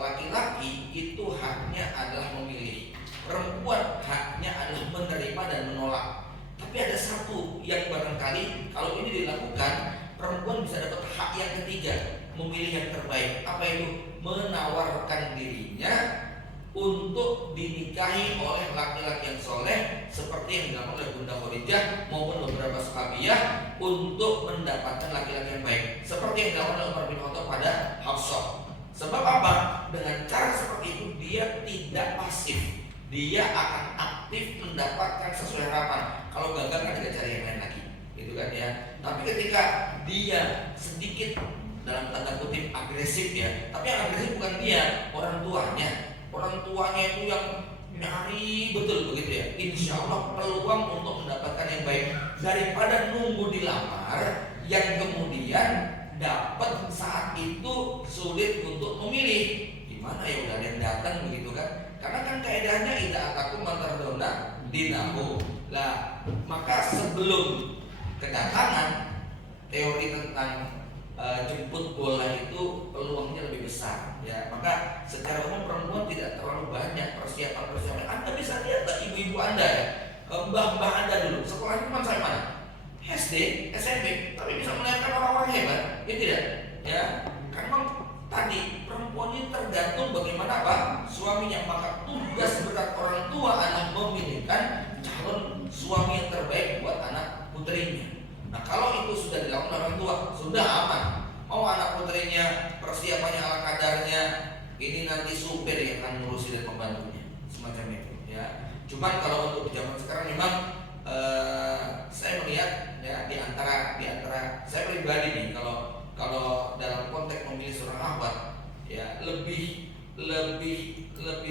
laki-laki itu haknya adalah memilih, perempuan haknya adalah menerima dan menolak. Tapi ada satu yang barangkali kalau ini dilakukan, perempuan bisa dapat hak yang ketiga, memilih yang terbaik. Apa itu? Menawarkan dirinya untuk dinikahi oleh laki-laki yang soleh, seperti yang dilakukan oleh Bunda Khadijah maupun beberapa sahabiah untuk mendapatkan laki-laki yang baik, seperti yang dilakukan oleh Umar bin Khattab pada Hafsah. Sebab apa? Dengan cara seperti itu dia tidak pasif, dia akan aktif mendapatkan sesuai harapan. Kalau gagal kan dia cari yang lain lagi, gitu kan ya. Tapi ketika dia sedikit dalam tanda kutip agresif ya, tapi yang agresif bukan dia, orang tuanya. Orang tuanya itu yang nyari betul begitu ya. Insya Allah peluang untuk mendapatkan yang baik daripada nunggu dilamar yang kemudian dapat saat itu sulit untuk memilih. Gimana ya, udah ada yang datang begitu kan? Karena kan kaidahnya idza atakum man tardawna yardawna dinahu. Lah, maka sebelum kedatangan teori tentang jemput bola itu peluangnya lebih besar, ya. Maka secara umum perempuan tidak terlalu banyak persiapan. Anda bisa lihat ibu-ibu Anda, ya, mbah-mbah Anda dulu sekolahnya cuma sampai mana? SD, SMP, tapi bisa melahirkan orang-orang hebat, ya tidak? Ya, karena tadi perempuan ini tergantung bagaimana apa suaminya. Maka tugas berat orang tua adalah memilihkan calon suami yang terbaik buat anak putrinya. Nah, kalau itu sudah dilakukan orang tua, sudah aman. Mau anak putrinya persiapannya ala kadarnya, ini nanti supir yang akan ngurusi dan membantunya, semacam itu, ya. Cuman kalau untuk zaman sekarang memang saya melihat, ya, di antara saya pribadi nih, kalau dalam konteks memilih seorang akhwat, ya, lebih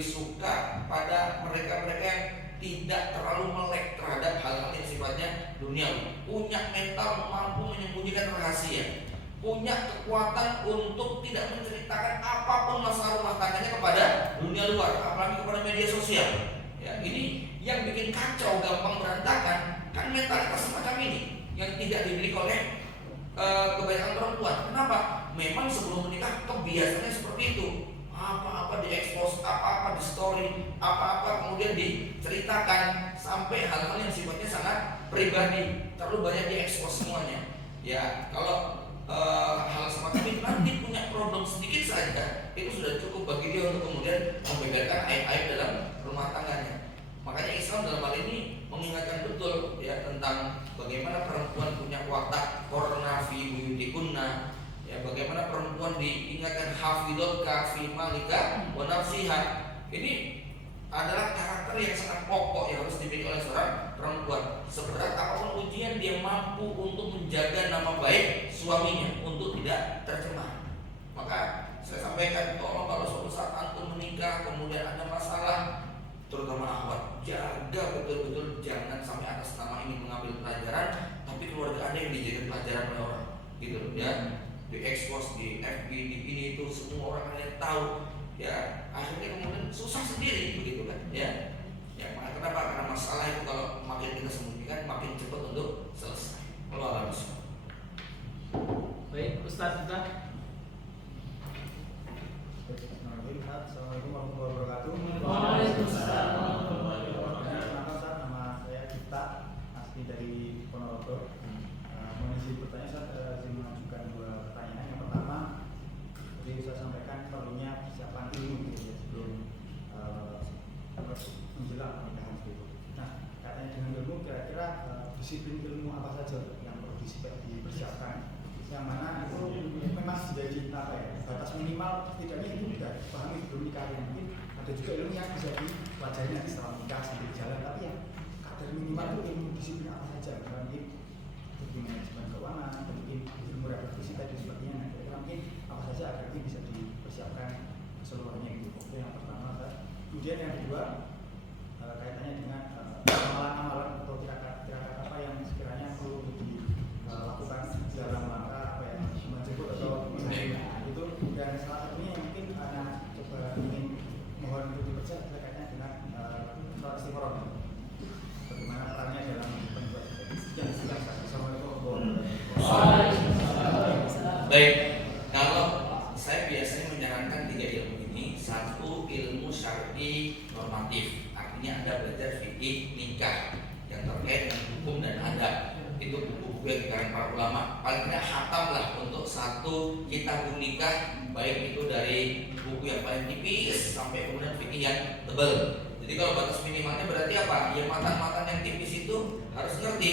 suka pada mereka yang tidak terlalu melek terhadap hal-hal yang sifatnya duniawi, punya mental mampu menyembunyikan rahasia, punya kekuatan untuk tidak menceritakan apapun masalah rumah tangganya kepada dunia luar, apalagi kepada media sosial. Ya, ini yang bikin kacau, gampang berantakan, kan mentalitas semacam ini yang tidak dimiliki oleh kebanyakan perempuan. Kenapa? Memang sebelum menikah kebiasaannya seperti itu. Apa-apa diekspos, apa-apa di story, apa-apa kemudian diceritakan, sampai hal-hal yang sifatnya sangat pribadi terlalu banyak diekspos semuanya. Ya, kalau hal semacam ini nanti punya problem sedikit saja, itu sudah cukup bagi dia untuk kemudian membeberkan aib-aib dalam rumah tangganya. Makanya Islam dalam hal ini mengingatkan betul, ya, tentang bagaimana perempuan punya watak korna fi buyutikunna, ya, bagaimana perempuan diingatkan hafidhatka fi malika wa nafsiha. Ini adalah karakter yang sangat pokok yang harus dimiliki oleh seorang perempuan. Seberat apapun ujian, dia mampu untuk menjaga nama baik suaminya untuk tidak tercemar. Maka saya sampaikan, tolong kalau suatu saat antum menikah kemudian ada masalah, terutama akhwat, jaga betul-betul jangan sampai atas nama ini mengambil pelajaran, tapi keluarga Anda yang dijadikan pelajaran oleh orang, gitu, ya. Diekspos di FB, di ini itu, semua orang yang tahu, ya, akhirnya kemudian susah sendiri, begitu kan, ya. Ya, kenapa? Karena masalah itu kalau makin kita sembunyikan makin cepat untuk selesai. Allah alam. Baik, Ustaz sudah. Assalamualaikum warahmatullahi wabarakatuh. Waalaikumsalam warahmatullahi Perkenalkan, nama saya Cipta, asli dari Ponorogo. Mengisi pertanyaan, saya ingin mengajukan dua pertanyaan. Yang pertama, seperti saya sampaikan, perlunya persiapan ilmu gitu ya, sebelum menjelang pernikahan itu. Nah, katanya dengan ilmu, kira-kira disiplin ilmu apa saja yang perlu dipersiapkan? Yang mana itu memang menjadi batas minimal, setidaknya itu sudah dipahami sebelum nikah. Mungkin ada juga ilmu yang bisa dipelajari nanti setelah nikah sambil jalan, tapi yang kadar minimal itu ilmu disiplin apa saja? Misalnya mungkin manajemen keuangan, atau mungkin ilmu refleksi tadi sebagainya. Nah, kira-kira mungkin apa saja agar ini bisa dipersiapkan keseluruhannya itu. Itu yang pertama. Kemudian yang kedua, kaitannya dengan amalan-amalan atau tirakat apa yang sekiranya perlu dilakukan dalam rangka menjemput atau itu. Dan salah satunya yang mungkin anak coba ingin mohon untuk dipercaya terkaitnya dengan sholat istikharah. Bagaimana perannya dalam membuat yang sedang Assalamualaikum. Baik, kalau saya biasanya menyarankan 3 ilmu ini. Satu, ilmu syar'i normatif, artinya Anda belajar fikih nikah yang terkait dengan hukum dan adab. Itu buku-buku yang dikarang para ulama. Paling tidak hatamlah untuk satu kitab nikah, baik itu dari buku yang paling tipis sampai kemudian fikih yang tebal. Jadi kalau batas minimalnya berarti apa? Ya matan-matan yang tipis itu harus ngerti,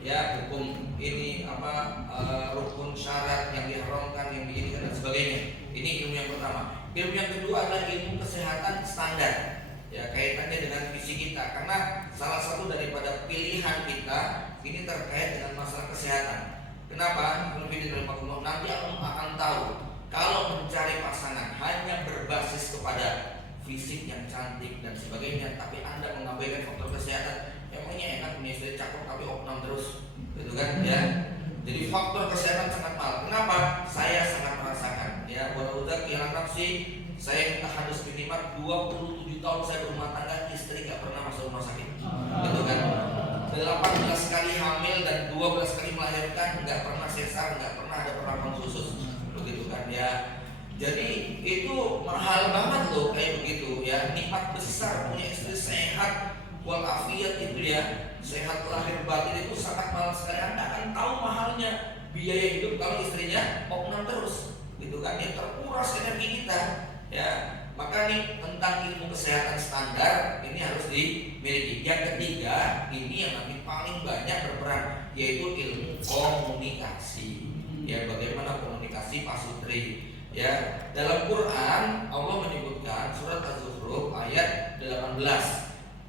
ya, hukum ini apa, rukun syarat yang diharamkan, yang diinginkan dan sebagainya. Ini ilmu yang pertama. Ilmu yang kedua adalah ilmu kesehatan standar, ya, kaitannya dengan visi kita. Karena salah satu daripada pilihan kita ini terkait dengan masalah kesehatan. Kenapa? Nanti aku akan tahu kalau mencari pasangan hanya berbasis kepada fisik yang cantik dan sebagainya, tapi Anda mengabaikan faktor kesehatan, emangnya enak punya istri cakep tapi opnam terus, gitu kan, ya. Jadi faktor kesehatan sangat mahal. Kenapa? Saya sangat merasakan, ya, walau dzaki ala nafsi saya harus minimal 27 tahun saya berumah tangga, istri gak pernah masuk rumah sakit. Betul kan? 18 kali hamil dan 12 kali melahirkan, gak pernah sesar, gak pernah ada perlakuan khusus. Begitu kan ya. Jadi itu mahal banget loh kayak begitu ya. Nikmat besar punya istri sehat walafiat itu ya, sehat lahir batin itu sangat mahal sekali. Anda akan tahu mahalnya biaya hidup kalau istrinya opnam terus, gitu kan? Ya terkuras energi kita ya. Maka nih tentang ilmu kesehatan standar ini harus dimiliki. Yang ketiga, ini yang nanti paling banyak berperan, yaitu ilmu komunikasi. Ya, bagaimana komunikasi pasutri. Ya, dalam Quran Allah menyebutkan surat Az-Zukhruf ayat 18.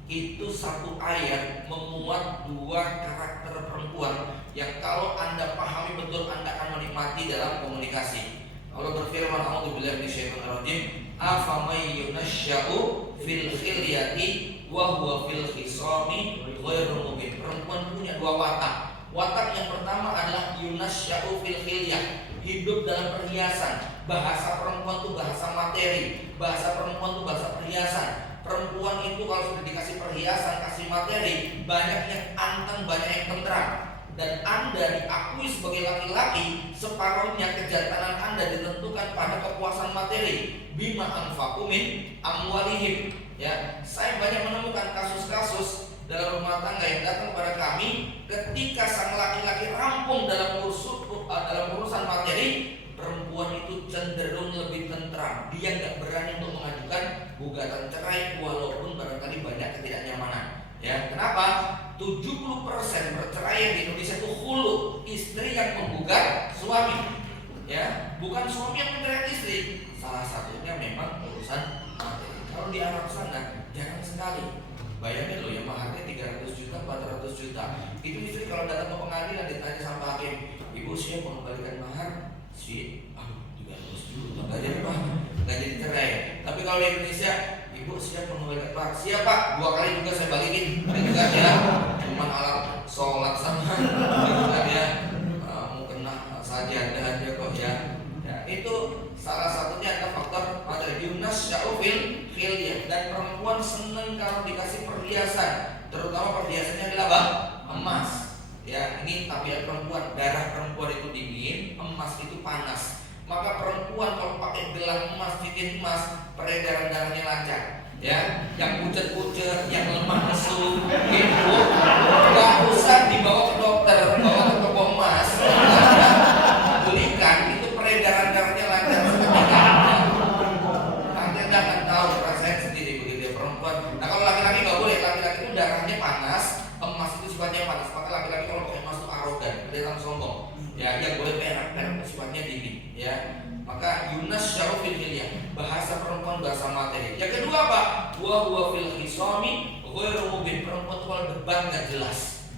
Itu satu ayat memuat dua karakter perempuan yang kalau Anda pahami betul Anda akan menikmati dalam komunikasi. Allah berfirman, a'udzubillahi minasyaitonir rajim, afamay yunasya'u fil khilyati wa huwa fil khisami ghairu mubin. Perempuan punya dua watak. Watak yang pertama adalah yunasya'u fil khilyah, hidup dalam perhiasan. Bahasa perempuan itu bahasa materi, bahasa perempuan itu bahasa perhiasan. Perempuan itu kalau sudah dikasih perhiasan, kasih materi, banyak yang anteng, banyak yang tentram. Dan Anda diakui sebagai laki-laki, separuhnya kejantanan Anda ditentukan pada kepuasan materi. Bima anfaqu min amwalihim. Ya, saya banyak menemukan kasus-kasus dalam rumah tangga yang datang kepada kami ketika sang laki-laki rampung dalam urusan materi, perempuan itu cenderung lebih tentram. Dia nggak berani untuk mengajukan gugatan cerai walaupun barangkali banyak ketidaknyamanan. Ya, kenapa? 70% perceraian di Indonesia itu hulu, istri yang menggugat suami. Ya, bukan suami yang mencerai istri. Salah satunya memang urusan materi. Kalau di Arab sana jarang sekali. Bayangin loh, yang maharnya 300 juta, 400 juta. Itu istri kalau datang ke pengadilan ditanya sama hakim, ibu siap mengembalikan mahar? Si, 300 juta, nggak jadi pak, nggak jadi cerai. Tapi kalau di Indonesia, ibu siap mengembalikan mahar? Siap pak, 2 kali juga saya balikin. Itu kan ya, cuma alat sholat sama, itu kan ya, mau kena sajadah aja kok ya. Ya, itu salah satunya adalah faktor materi. Yunasya'u fil khilyah, dan perempuan seneng kalau dikasih perhiasan, terutama perhiasannya adalah apa? Emas. Ya, ini tabiat perempuan. Darah perempuan itu dingin, emas itu panas. Maka perempuan kalau pakai gelang emas, cincin emas, peredaran darahnya lancar. Ya, yang pucet-pucet, yang lemah lesu, itu nggak usah dibawa ke dokter, bawa ke toko emas, belikan, itu peredaran darahnya lancar seketika. Nanti Anda akan tahu, rasain sendiri begitu ya perempuan. Nah kalau laki-laki nggak boleh, laki-laki itu darahnya panas, emas itu sifatnya panas. Maka laki-laki kalau pakai emas itu arogan, kelihatan sombong. Ya, yang boleh perak sifatnya dingin. Ya, maka yunasya'u fil khilyah, bahasa perempuan, bahasa materi. Yang kedua apa? Wa huwa fil khisami ghairu mubin. Perempuan itu kalau debat nggak jelas.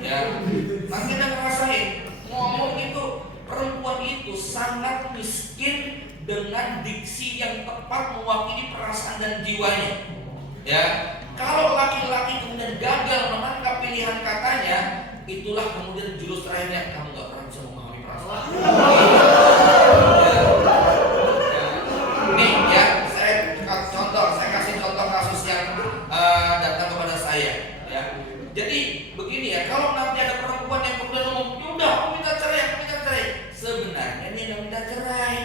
Ya, nanti Anda ngerasain ngomong itu, perempuan itu sangat miskin dengan diksi yang tepat mewakili perasaan dan jiwanya. Ya, kalau laki-laki kemudian gagal menangkap pilihan katanya, itulah kemudian jurus terakhirnya, kamu nggak pernah bisa memahami perasaan. Nih ya, saya kasih contoh kasus yang datang kepada saya. Ya, jadi begini ya, kalau nanti ada perempuan yang kemudian ngomong, udah aku minta cerai, sebenarnya dia nggak minta cerai.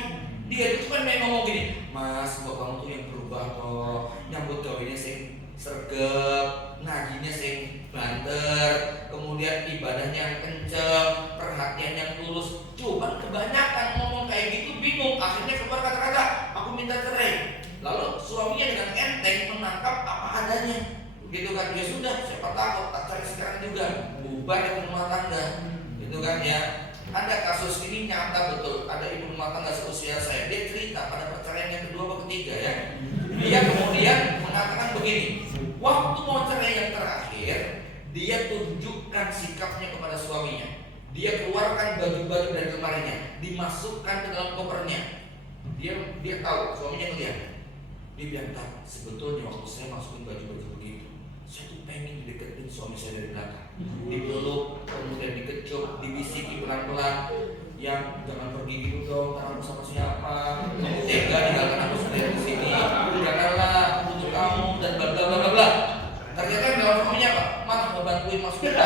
Dia itu kan main ngomong gini, mas, buat kamu tuh yang berubah kok, nyambut gawainya sing sergap, ngajinya sing banter, kemudian ibadahnya yang kenceng, perhatian yang tulus. Cuman kebanyakan ngomong kayak gitu bingung, akhirnya keluar kata-kata aku minta cerai. Lalu suaminya dengan enteng menangkap apa adanya, gitu kan? Ya sudah, siapa takut tak cari sekarang juga, bubar itu rumah tangga, gitu kan ya. Ada kasus ini nyata betul, ada ibu rumah tangga seusia saya, dia cerita pada perceraian yang kedua atau ketiga ya. Dia kemudian mengatakan begini, waktu mau cerai yang terakhir, dia tunjukkan sikapnya kepada suaminya. Dia keluarkan baju-baju dari lemarinya, dimasukkan ke dalam kopernya. Dia tahu, suaminya ngeliat. Dia bilang, tak, sebetulnya waktu saya masukin baju-baju begitu, saya tuh pengen dideketin suami saya dari belakang, dipeluk, kemudian dikecup, dibisiki pelan-pelan. yang jangan pergi gitu dong, karena aku sama siapa, kamu tega tinggalkan aku sendiri di sini, janganlah aku butuh kamu dan bla bla bla bla bla. Ternyata dalam suaminya apa? Malah ngebantuin masuk kita.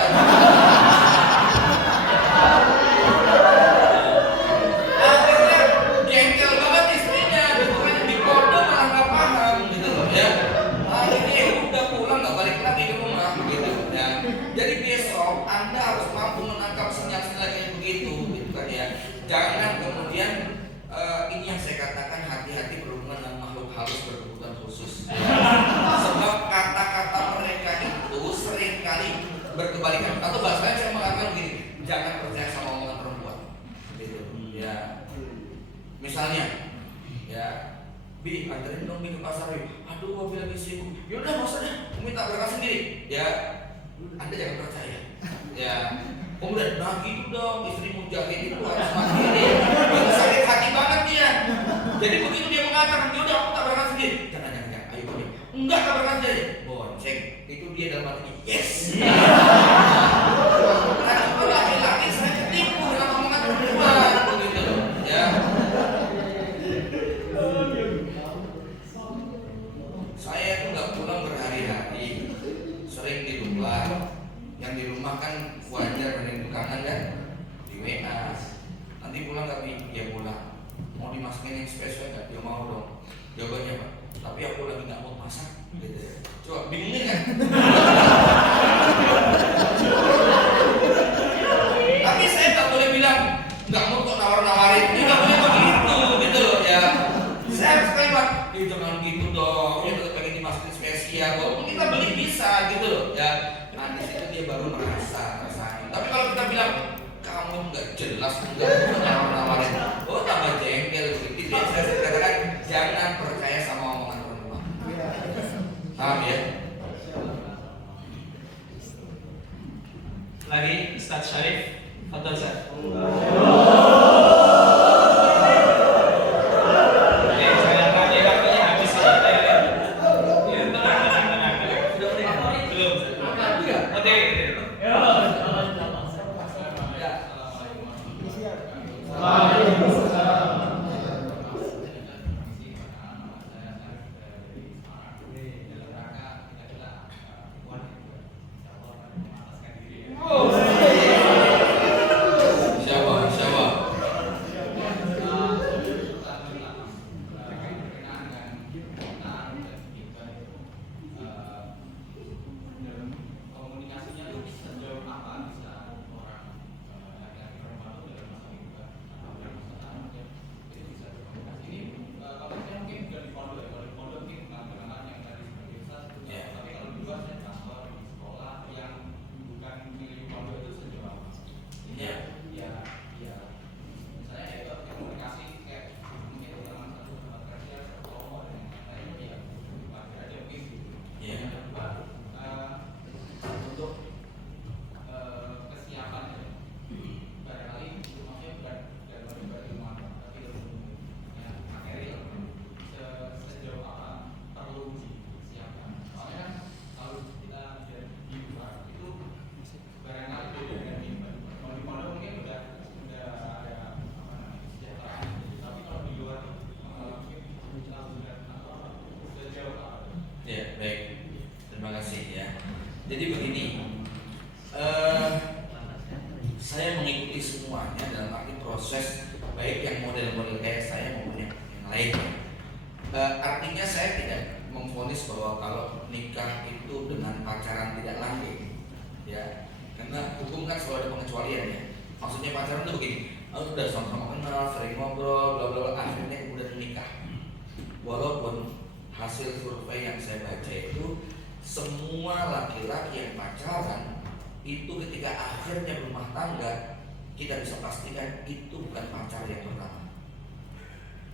Akhirnya jengkel banget istrinya, gitu kan, di pondok malah nggak paham gitu loh ya. Akhirnya udah pulang nggak balik lagi ke rumah gitu ya. Jadi besok Anda harus mampu menangkap sinyal-sinyal kayak begitu gitu kan ya. Jangan kemudian ini yang saya katakan, hati-hati berhubungan dengan makhluk halus berkebutuhan khusus ya. Sebab kata-kata mereka itu seringkali berkebalikan, atau bahasanya saya mengatakan begini, jangan percaya sama omongan perempuan gitu ya. Misalnya ya, Bi, anterin dong Bi ke pasar Bi. Aduh, Bi lagi sibuk. Yaudah, nggak usah deh, Umi tak berangkat sendiri ya. Anda jangan percaya ya. Kemudian, nah gitu dong, istri mujahid itu harus mandiri. Itu sakit hati banget dia. Jadi begitu dia mengatakan, yaudah aku tak berangkat sendiri. Jangan, ayo Bi. Enggak, tak berangkat sendiri. Bonceng, itu dia dalam hatinya, yes. Karena laki-laki saya ketipu dengan omongan perempuan begitu ya. Saya tuh nggak pulang berhari-hari, sering di luar. Yang di rumah kan wajar mending kangen kan, di WA. Nanti pulang nggak Bi? Ya pulang. Mau dimasukin yang spesial nggak? Dia mau dong. Jawabannya Pak, tapi aku lagi nggak mau masak. Gitu. Coba bingungin kan? Tapi saya nggak boleh bilang nggak mau kok nawar-nawarin. Ini nggak boleh begitu gitu loh ya. Saya harus kalimat, jangan gitu dong. Ya tetap pengen dimasukin spesial. Walaupun kita beli bisa gitu loh ya. Nah di situ dia baru merasakan. Tapi kalau kita bilang kamu nggak jelas, nggak nawar-nawarin, oh tambah jengkel begitu. Itu yang saya katakan, jangan percaya sama omongan perempuan. Paham ya? Lagi Ustaz Syarif, Fadhal Ustaz. Jadi begini, saya mengikuti semuanya dalam arti proses, baik yang model-model kayak saya maupun yang lainnya. Artinya saya tidak memvonis bahwa kalau nikah itu dengan pacaran tidak langgeng, ya, karena hukum kan selalu ada pengecualian ya. Maksudnya pacaran itu begini, udah sama-sama kenal, sering ngobrol, bla bla bla, akhirnya kemudian menikah. Walaupun hasil survei yang saya baca itu semua laki-laki yang pacaran itu ketika akhirnya berumah tangga, kita bisa pastikan itu bukan pacar yang pertama.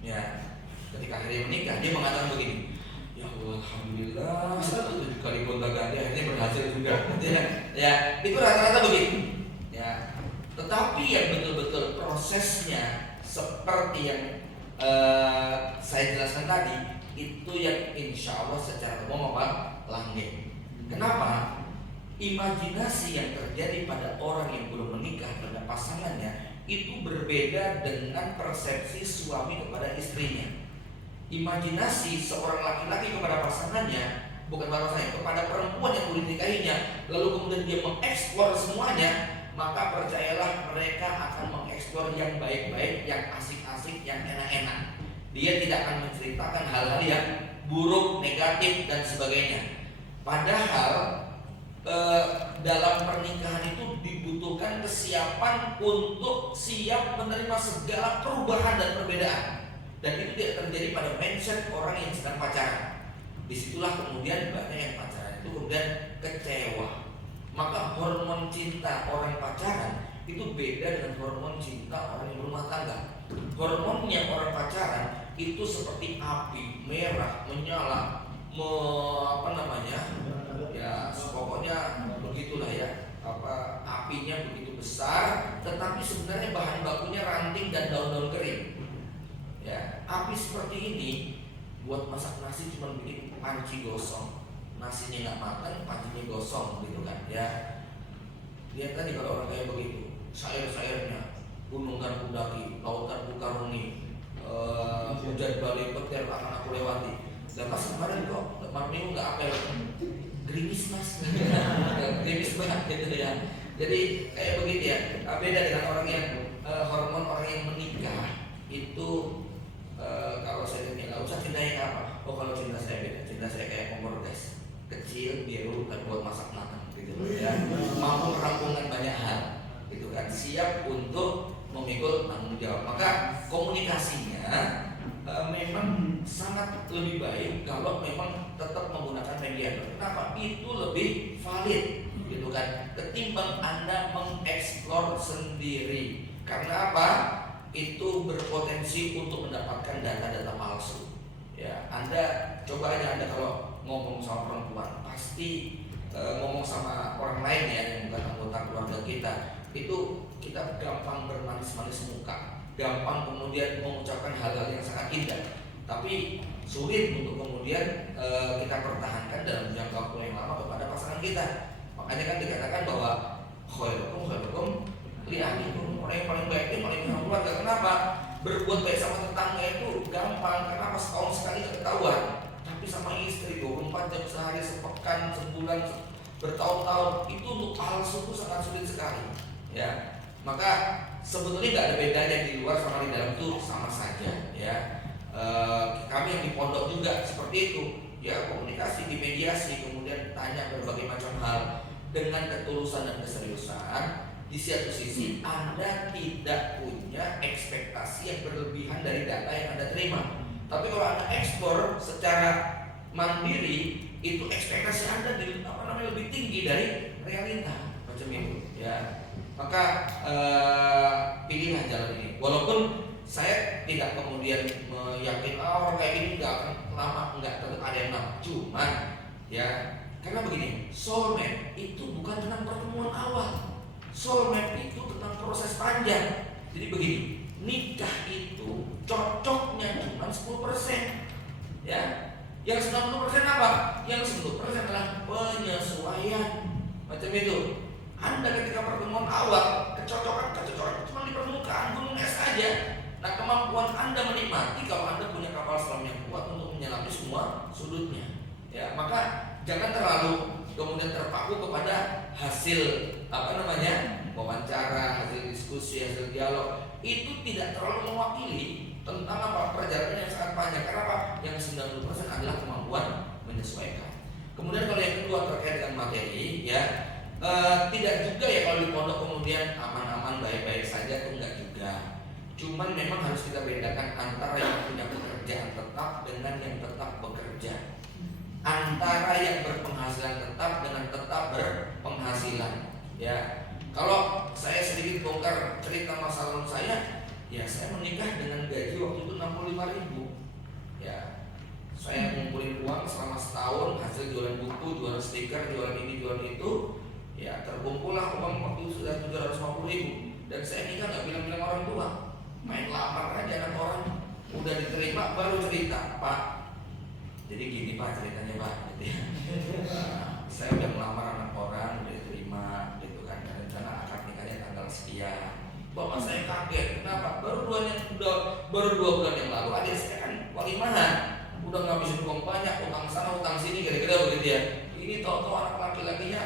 Ya, ketika akhirnya menikah, dia mengatakan begini, ya Allah, alhamdulillah, 7 kali gonta-ganti akhirnya berhasil juga. Ya, itu rata-rata begitu. Ya, tetapi yang betul-betul prosesnya seperti yang saya jelaskan tadi, itu yang insya Allah secara umum apa? Langgeng. Kenapa? Imajinasi yang terjadi pada orang yang belum menikah dengan pasangannya itu berbeda dengan persepsi suami kepada istrinya. Imajinasi seorang laki-laki kepada pasangannya, bukan kepada perempuan yang boleh dinikahinya, lalu kemudian dia mengeksplor semuanya, maka percayalah mereka akan mengeksplor yang baik-baik, yang asik-asik, yang enak-enak. Dia tidak akan menceritakan hal-hal yang buruk, negatif, dan sebagainya. Padahal dalam pernikahan itu dibutuhkan kesiapan untuk siap menerima segala perubahan dan perbedaan. Dan itu tidak terjadi pada mindset orang yang sedang pacaran. Disitulah kemudian banyak yang pacaran itu kemudian kecewa. Maka hormon cinta orang pacaran itu beda dengan hormon cinta orang yang berumah tangga. Hormonnya orang pacaran itu seperti api merah menyala, ya pokoknya begitulah ya, apinya begitu besar, tetapi sebenarnya bahan bakunya ranting dan daun-daun kering. Ya, api seperti ini buat masak nasi cuma bikin panci gosong, nasinya nggak matang, pancinya gosong gitu kan ya. Lihat tadi kalau orang kayak begitu, sayur-sayurnya gunungan kudaki, lautan kukaruni, hujan badai petir akan aku lewati. Dan pas kemarin kok minggu nggak apel, gerimis mas, gerimis banget gitu ya. Jadi kayak begitu ya. Beda dengan orang yang hormon orang yang menikah itu kalau saya nggak usah cintai apa. Oh kalau cinta saya beda, cinta saya kayak kompor gas kecil biru kan buat masak makan gitu ya. Mampu merampungkan banyak hal gitu kan, siap untuk memikul tanggung jawab. Maka komunikasinya memang sangat lebih baik kalau memang tetap menggunakan mediator. Kenapa? Itu lebih valid gitu kan, ketimbang Anda mengeksplor sendiri. Karena apa? Itu berpotensi untuk mendapatkan data-data palsu. Ya, Anda coba aja Anda kalau ngomong sama perempuan, pasti ngomong sama orang lain ya yang bukan anggota keluarga kita, itu kita gampang bermanis-manis muka, gampang kemudian mengucapkan hal-hal yang sangat indah, tapi sulit untuk kemudian kita pertahankan dalam jangka waktu yang lama kepada pasangan kita. Makanya kan dikatakan bahwa khairukum li ahlikum, orang yang paling baik itu paling punya keluarga. Kenapa? Berbuat baik sama tetangga itu gampang, karena pas setahun sekali ketahuan. Tapi sama istri 24 jam sehari, sepekan, sebulan, bertahun-tahun, itu untuk palsu itu sangat sulit sekali. Ya, maka sebetulnya nggak ada bedanya di luar sama di dalam itu sama saja. Ya, kami yang di pondok juga seperti itu. Ya, komunikasi, dimediasi, kemudian tanya berbagai macam hal dengan ketulusan dan keseriusan. Di satu sisi Anda tidak punya ekspektasi yang berlebihan dari data yang Anda terima. Tapi kalau Anda ekspor secara mandiri, itu ekspektasi Anda lebih tinggi dari realita macam itu. Ya, maka pilihlah jalan ini. Walaupun saya tidak kemudian meyakini orang kayak gini nggak akan lama, nggak, tetap ada yang lama. Cuman ya karena begini, soulmate itu bukan tentang pertemuan awal. Soulmate itu tentang proses panjang. Jadi begini, nikah itu cocoknya cuma 10%. Ya, yang 90% apa? Yang 10% adalah penyesuaian. Macam itu. Anda ketika pertemuan awal kecocokan cuma di permukaan gunung es aja. Nah, kemampuan Anda menikmati kalau Anda punya kapal selam yang kuat untuk menyelami semua sudutnya. Ya, maka jangan terlalu kemudian terpaku kepada hasil wawancara, hasil diskusi, hasil dialog. Itu tidak terlalu mewakili tentang perjalanan yang sangat panjang. Karena apa? Yang 90% adalah kemampuan menyesuaikan. Kemudian kalau yang kedua terkait dengan materi, ya tidak juga ya kalau di pondok kemudian aman-aman baik-baik saja, itu enggak juga. Cuman memang harus kita bedakan antara yang punya pekerjaan tetap dengan yang tetap bekerja, antara yang berpenghasilan tetap dengan tetap berpenghasilan. Ya, kalau saya sedikit bongkar cerita masa lalu saya, ya saya menikah dengan gaji waktu itu 65.000. Ya, saya ngumpulin uang selama setahun, hasil jualan buku, jualan stiker, jualan ini, jualan itu. Ya, terkumpullah uang waktu itu sudah 750.000. Dan saya nikah nggak bilang-bilang orang tua, main lamar aja anak orang, udah diterima baru cerita, Pak. Jadi gini Pak ceritanya Pak, gitu ya. Saya udah melamar anak orang, udah diterima, gitu kan. Rencana akad nikahnya tanggal sekian. Bapak saya kelimahan, udah ngabisin uang banyak, utang sana utang sini, kira-kira begitu ya. Ini tahu-tahu anak laki-lakinya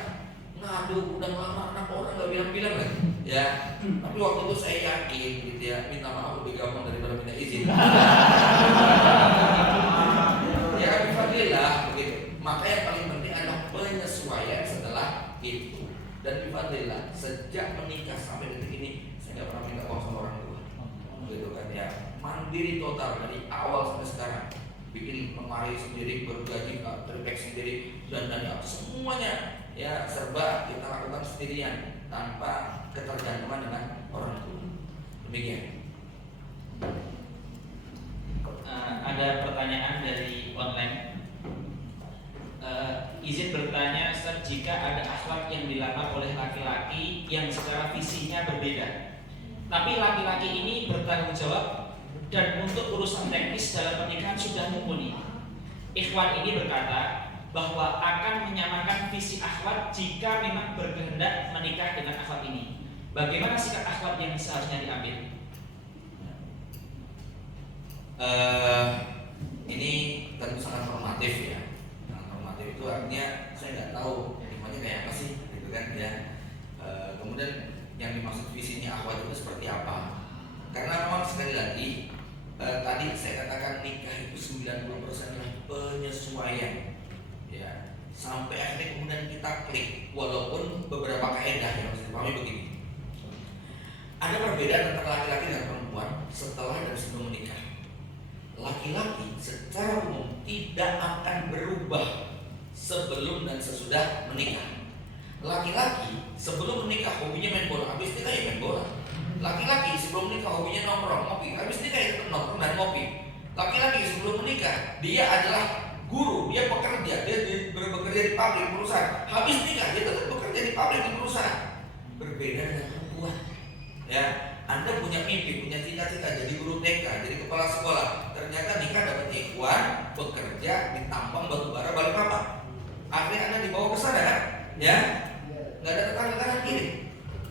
ngadu, udah ngelamar anak orang nggak bilang-bilang lagi, ya. Tapi waktu itu saya yakin gitu ya, minta maaf lebih gampang daripada minta izin. Ya bifadlillah begitu. Maka yang paling penting adalah penyesuaian setelah itu. Dan bifadlillah sejak menikah sampai detik ini saya nggak pernah minta uang sama orang tua, gitu kan ya. Mandiri total dari awal sampai sekarang. Bikin lemari sendiri, bergaji, tripek sendiri, dan semuanya ya serba kita lakukan sendirian tanpa ketergantungan dengan orang tua. Demikian. Ada pertanyaan dari online. Izin bertanya, Ustaz, jika ada akhlak yang dilakukan oleh laki-laki yang secara visinya berbeda, tapi laki-laki ini bertanggung jawab dan untuk urusan teknis dalam pernikahan sudah mumpuni. Ikhwan ini berkata bahwa akan menyamakan visi akhwat jika memang berkehendak menikah dengan akhwat ini. Bagaimana sikap akhwat yang seharusnya diambil? Ini tentu sangat normatif ya. Nah, normatif itu artinya saya nggak tahu namanya kayak apa sih, gitu kan ya. Kemudian yang dimaksud visinya akhwat itu seperti apa? Karena memang sekali lagi tadi saya katakan nikah itu 90% adalah penyesuaian. Ya, sampai akhirnya kemudian kita klik, walaupun beberapa kaidah yang harus dipahami begini. Ada perbedaan antara laki-laki dan perempuan setelah dan sebelum menikah. Laki-laki secara umum tidak akan berubah sebelum dan sesudah menikah. Laki-laki sebelum menikah hobinya main bola, habis nikah ya main bola. Laki-laki sebelum menikah hobinya nongkrong, ngopi, habis nikah ya nongkrong dan ngopi. Laki-laki sebelum menikah dia adalah guru, dia bekerja, dia bekerja di pabrik perusahaan. Habis nikah dia tetap bekerja di pabrik di perusahaan. Berbeda dengan perempuan. Ya, Anda punya mimpi, punya cita-cita jadi guru TK, jadi kepala sekolah. Ternyata nikah dapat ikhwan, bekerja di tambang batubara Balikpapan. Akhirnya Anda dibawa ke sana kan? Ya, nggak ada tetangga kanan kiri.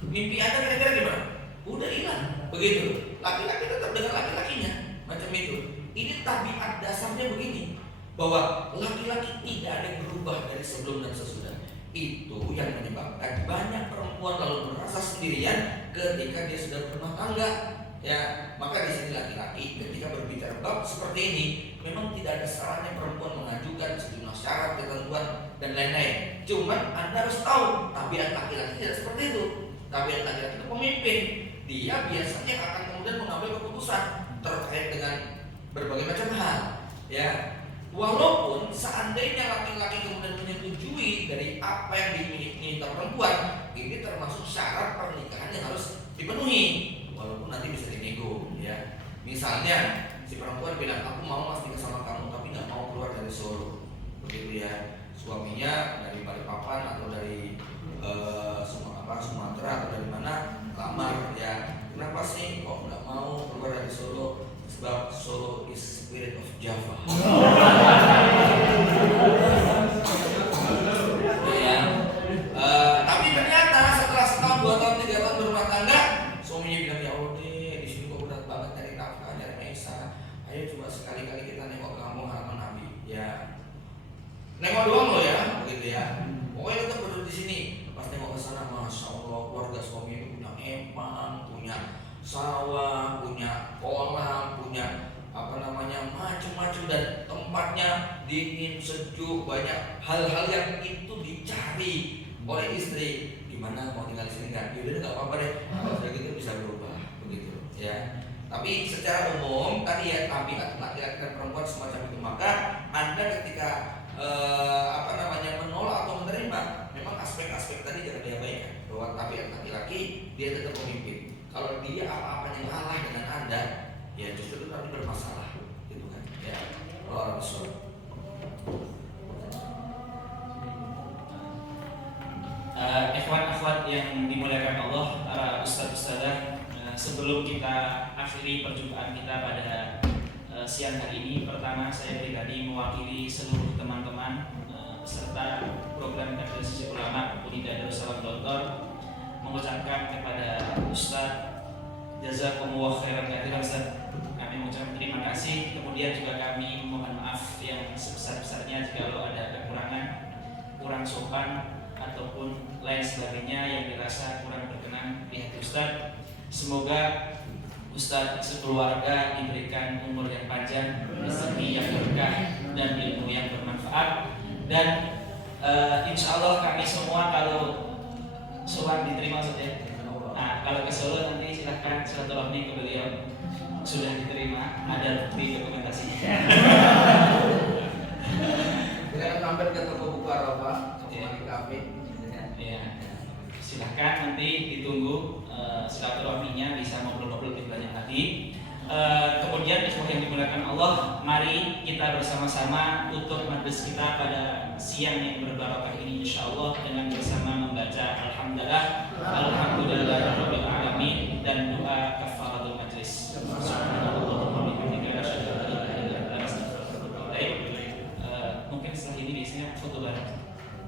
Mimpi Anda kira-kira gimana? Udah hilang. Begitu. Laki-laki tetap dengan laki-lakinya, macam itu. Ini tabiat dasarnya begini, bahwa laki-laki tidak ada yang berubah dari sebelum dan sesudah. Itu yang menyebabkan banyak perempuan lalu merasa sendirian ketika dia sudah berumah tangga. Ya, maka di sini laki-laki ketika berbicara bab seperti ini, memang tidak ada salahnya perempuan mengajukan sejumlah syarat, ketentuan dan lain-lain. Cuman Anda harus tahu tabiat laki-laki tidak seperti itu. Tabiat laki-laki itu pemimpin. Dia biasanya akan kemudian mengambil keputusan terkait dengan berbagai macam hal. Ya, walaupun seandainya laki-laki kemudian menyetujui dari apa yang diminta perempuan, ini termasuk syarat pernikahan yang harus dipenuhi. Walaupun nanti bisa dinego, ya. Misalnya si perempuan bilang, aku mau mas nikah sama kamu, tapi nggak mau keluar dari Solo, begitu ya. Suaminya dari Balikpapan atau dari Sumatera atau dari mana, lamar, ya. Kenapa sih kok nggak mau keluar dari Solo? Sebab Solo is spirit of Java. Ya. Tapi ternyata setelah setahun, 2 tahun, 3 tahun berumah tangga, suaminya bilang, ya Allah deh, di sini kok berat banget nyari nafkah, nyari maisa. Ayo coba sekali-kali kita nengok ke kampung halaman Nabi. Ya, nengok doang loh ya, begitu ya. Pokoknya tetap berdua di sini. Pas nengok ke sana, masya Allah, keluarga suami itu punya empang, punya sawah, punya kolam, punya macam-macam, dan tempatnya dingin, sejuk, banyak hal-hal yang itu dicari oleh istri. Gimana mau tinggal di sini kan? Yaudah nggak apa-apa deh. Kalau sudah gitu bisa berubah, begitu ya. Tapi secara umum tadi ya, tabiat laki-laki dan perempuan semacam itu. Maka Anda ketika menolak atau menerima, memang aspek-aspek tadi jangan diabaikan. Bahwa tabiat laki-laki dia tetap pemimpin. Kalau dia apa-apanya kalah dengan Anda, ya justru itu nanti bermasalah, gitu kan? Ya, Allah Rasul. Ikhwan-ikhwat yang dimuliakan Allah, para ustaz-ustazah, sebelum kita akhiri perjumpaan kita pada siang hari ini, pertama saya pribadi mewakili seluruh teman-teman serta program Kaderisasi Ulama Unida Darussalam Gontor mengucapkan kepada Ustaz jazakumullah khairan katsiran Ustaz. Kami kami mengucapkan terima kasih. Kemudian juga kami mohon maaf yang sebesar-besarnya jika ada kekurangan, kurang sopan ataupun lain sebagainya yang dirasa kurang berkenan di hati Ustadz. Semoga Ustadz sekeluarga diberikan umur yang panjang, rezeki yang berkah, dan ilmu yang bermanfaat. Dan insya Allah kami semua kalau soal diterima saja. Nah, kalau ke Solo nanti silahkan silaturahmi ke beliau. Sudah diterima, ada bukti dokumentasinya. Kita mampir ke toko buku Arafah, di kafe. Ya, silahkan nanti ditunggu silaturahminya, bisa ngobrol-ngobrol lebih banyak lagi. Kemudian ikhwah yang dimuliakan Allah, mari kita bersama-sama tutup majlis kita pada siang yang berbarokah ini insyaallah dengan bersama membaca alhamdulillahirabbil alamin dan doa kafaratul majlis. Mungkin setelah ini biasanya foto bareng.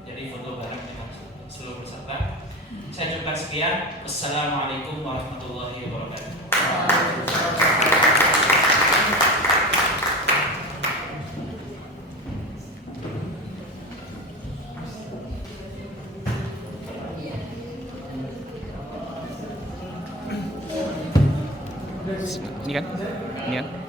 Jadi foto bareng dengan seluruh peserta. Saya cukupkan sekian. Wassalamualaikum warahmatullahi wabarakatuh. Ini kan? Ini kan?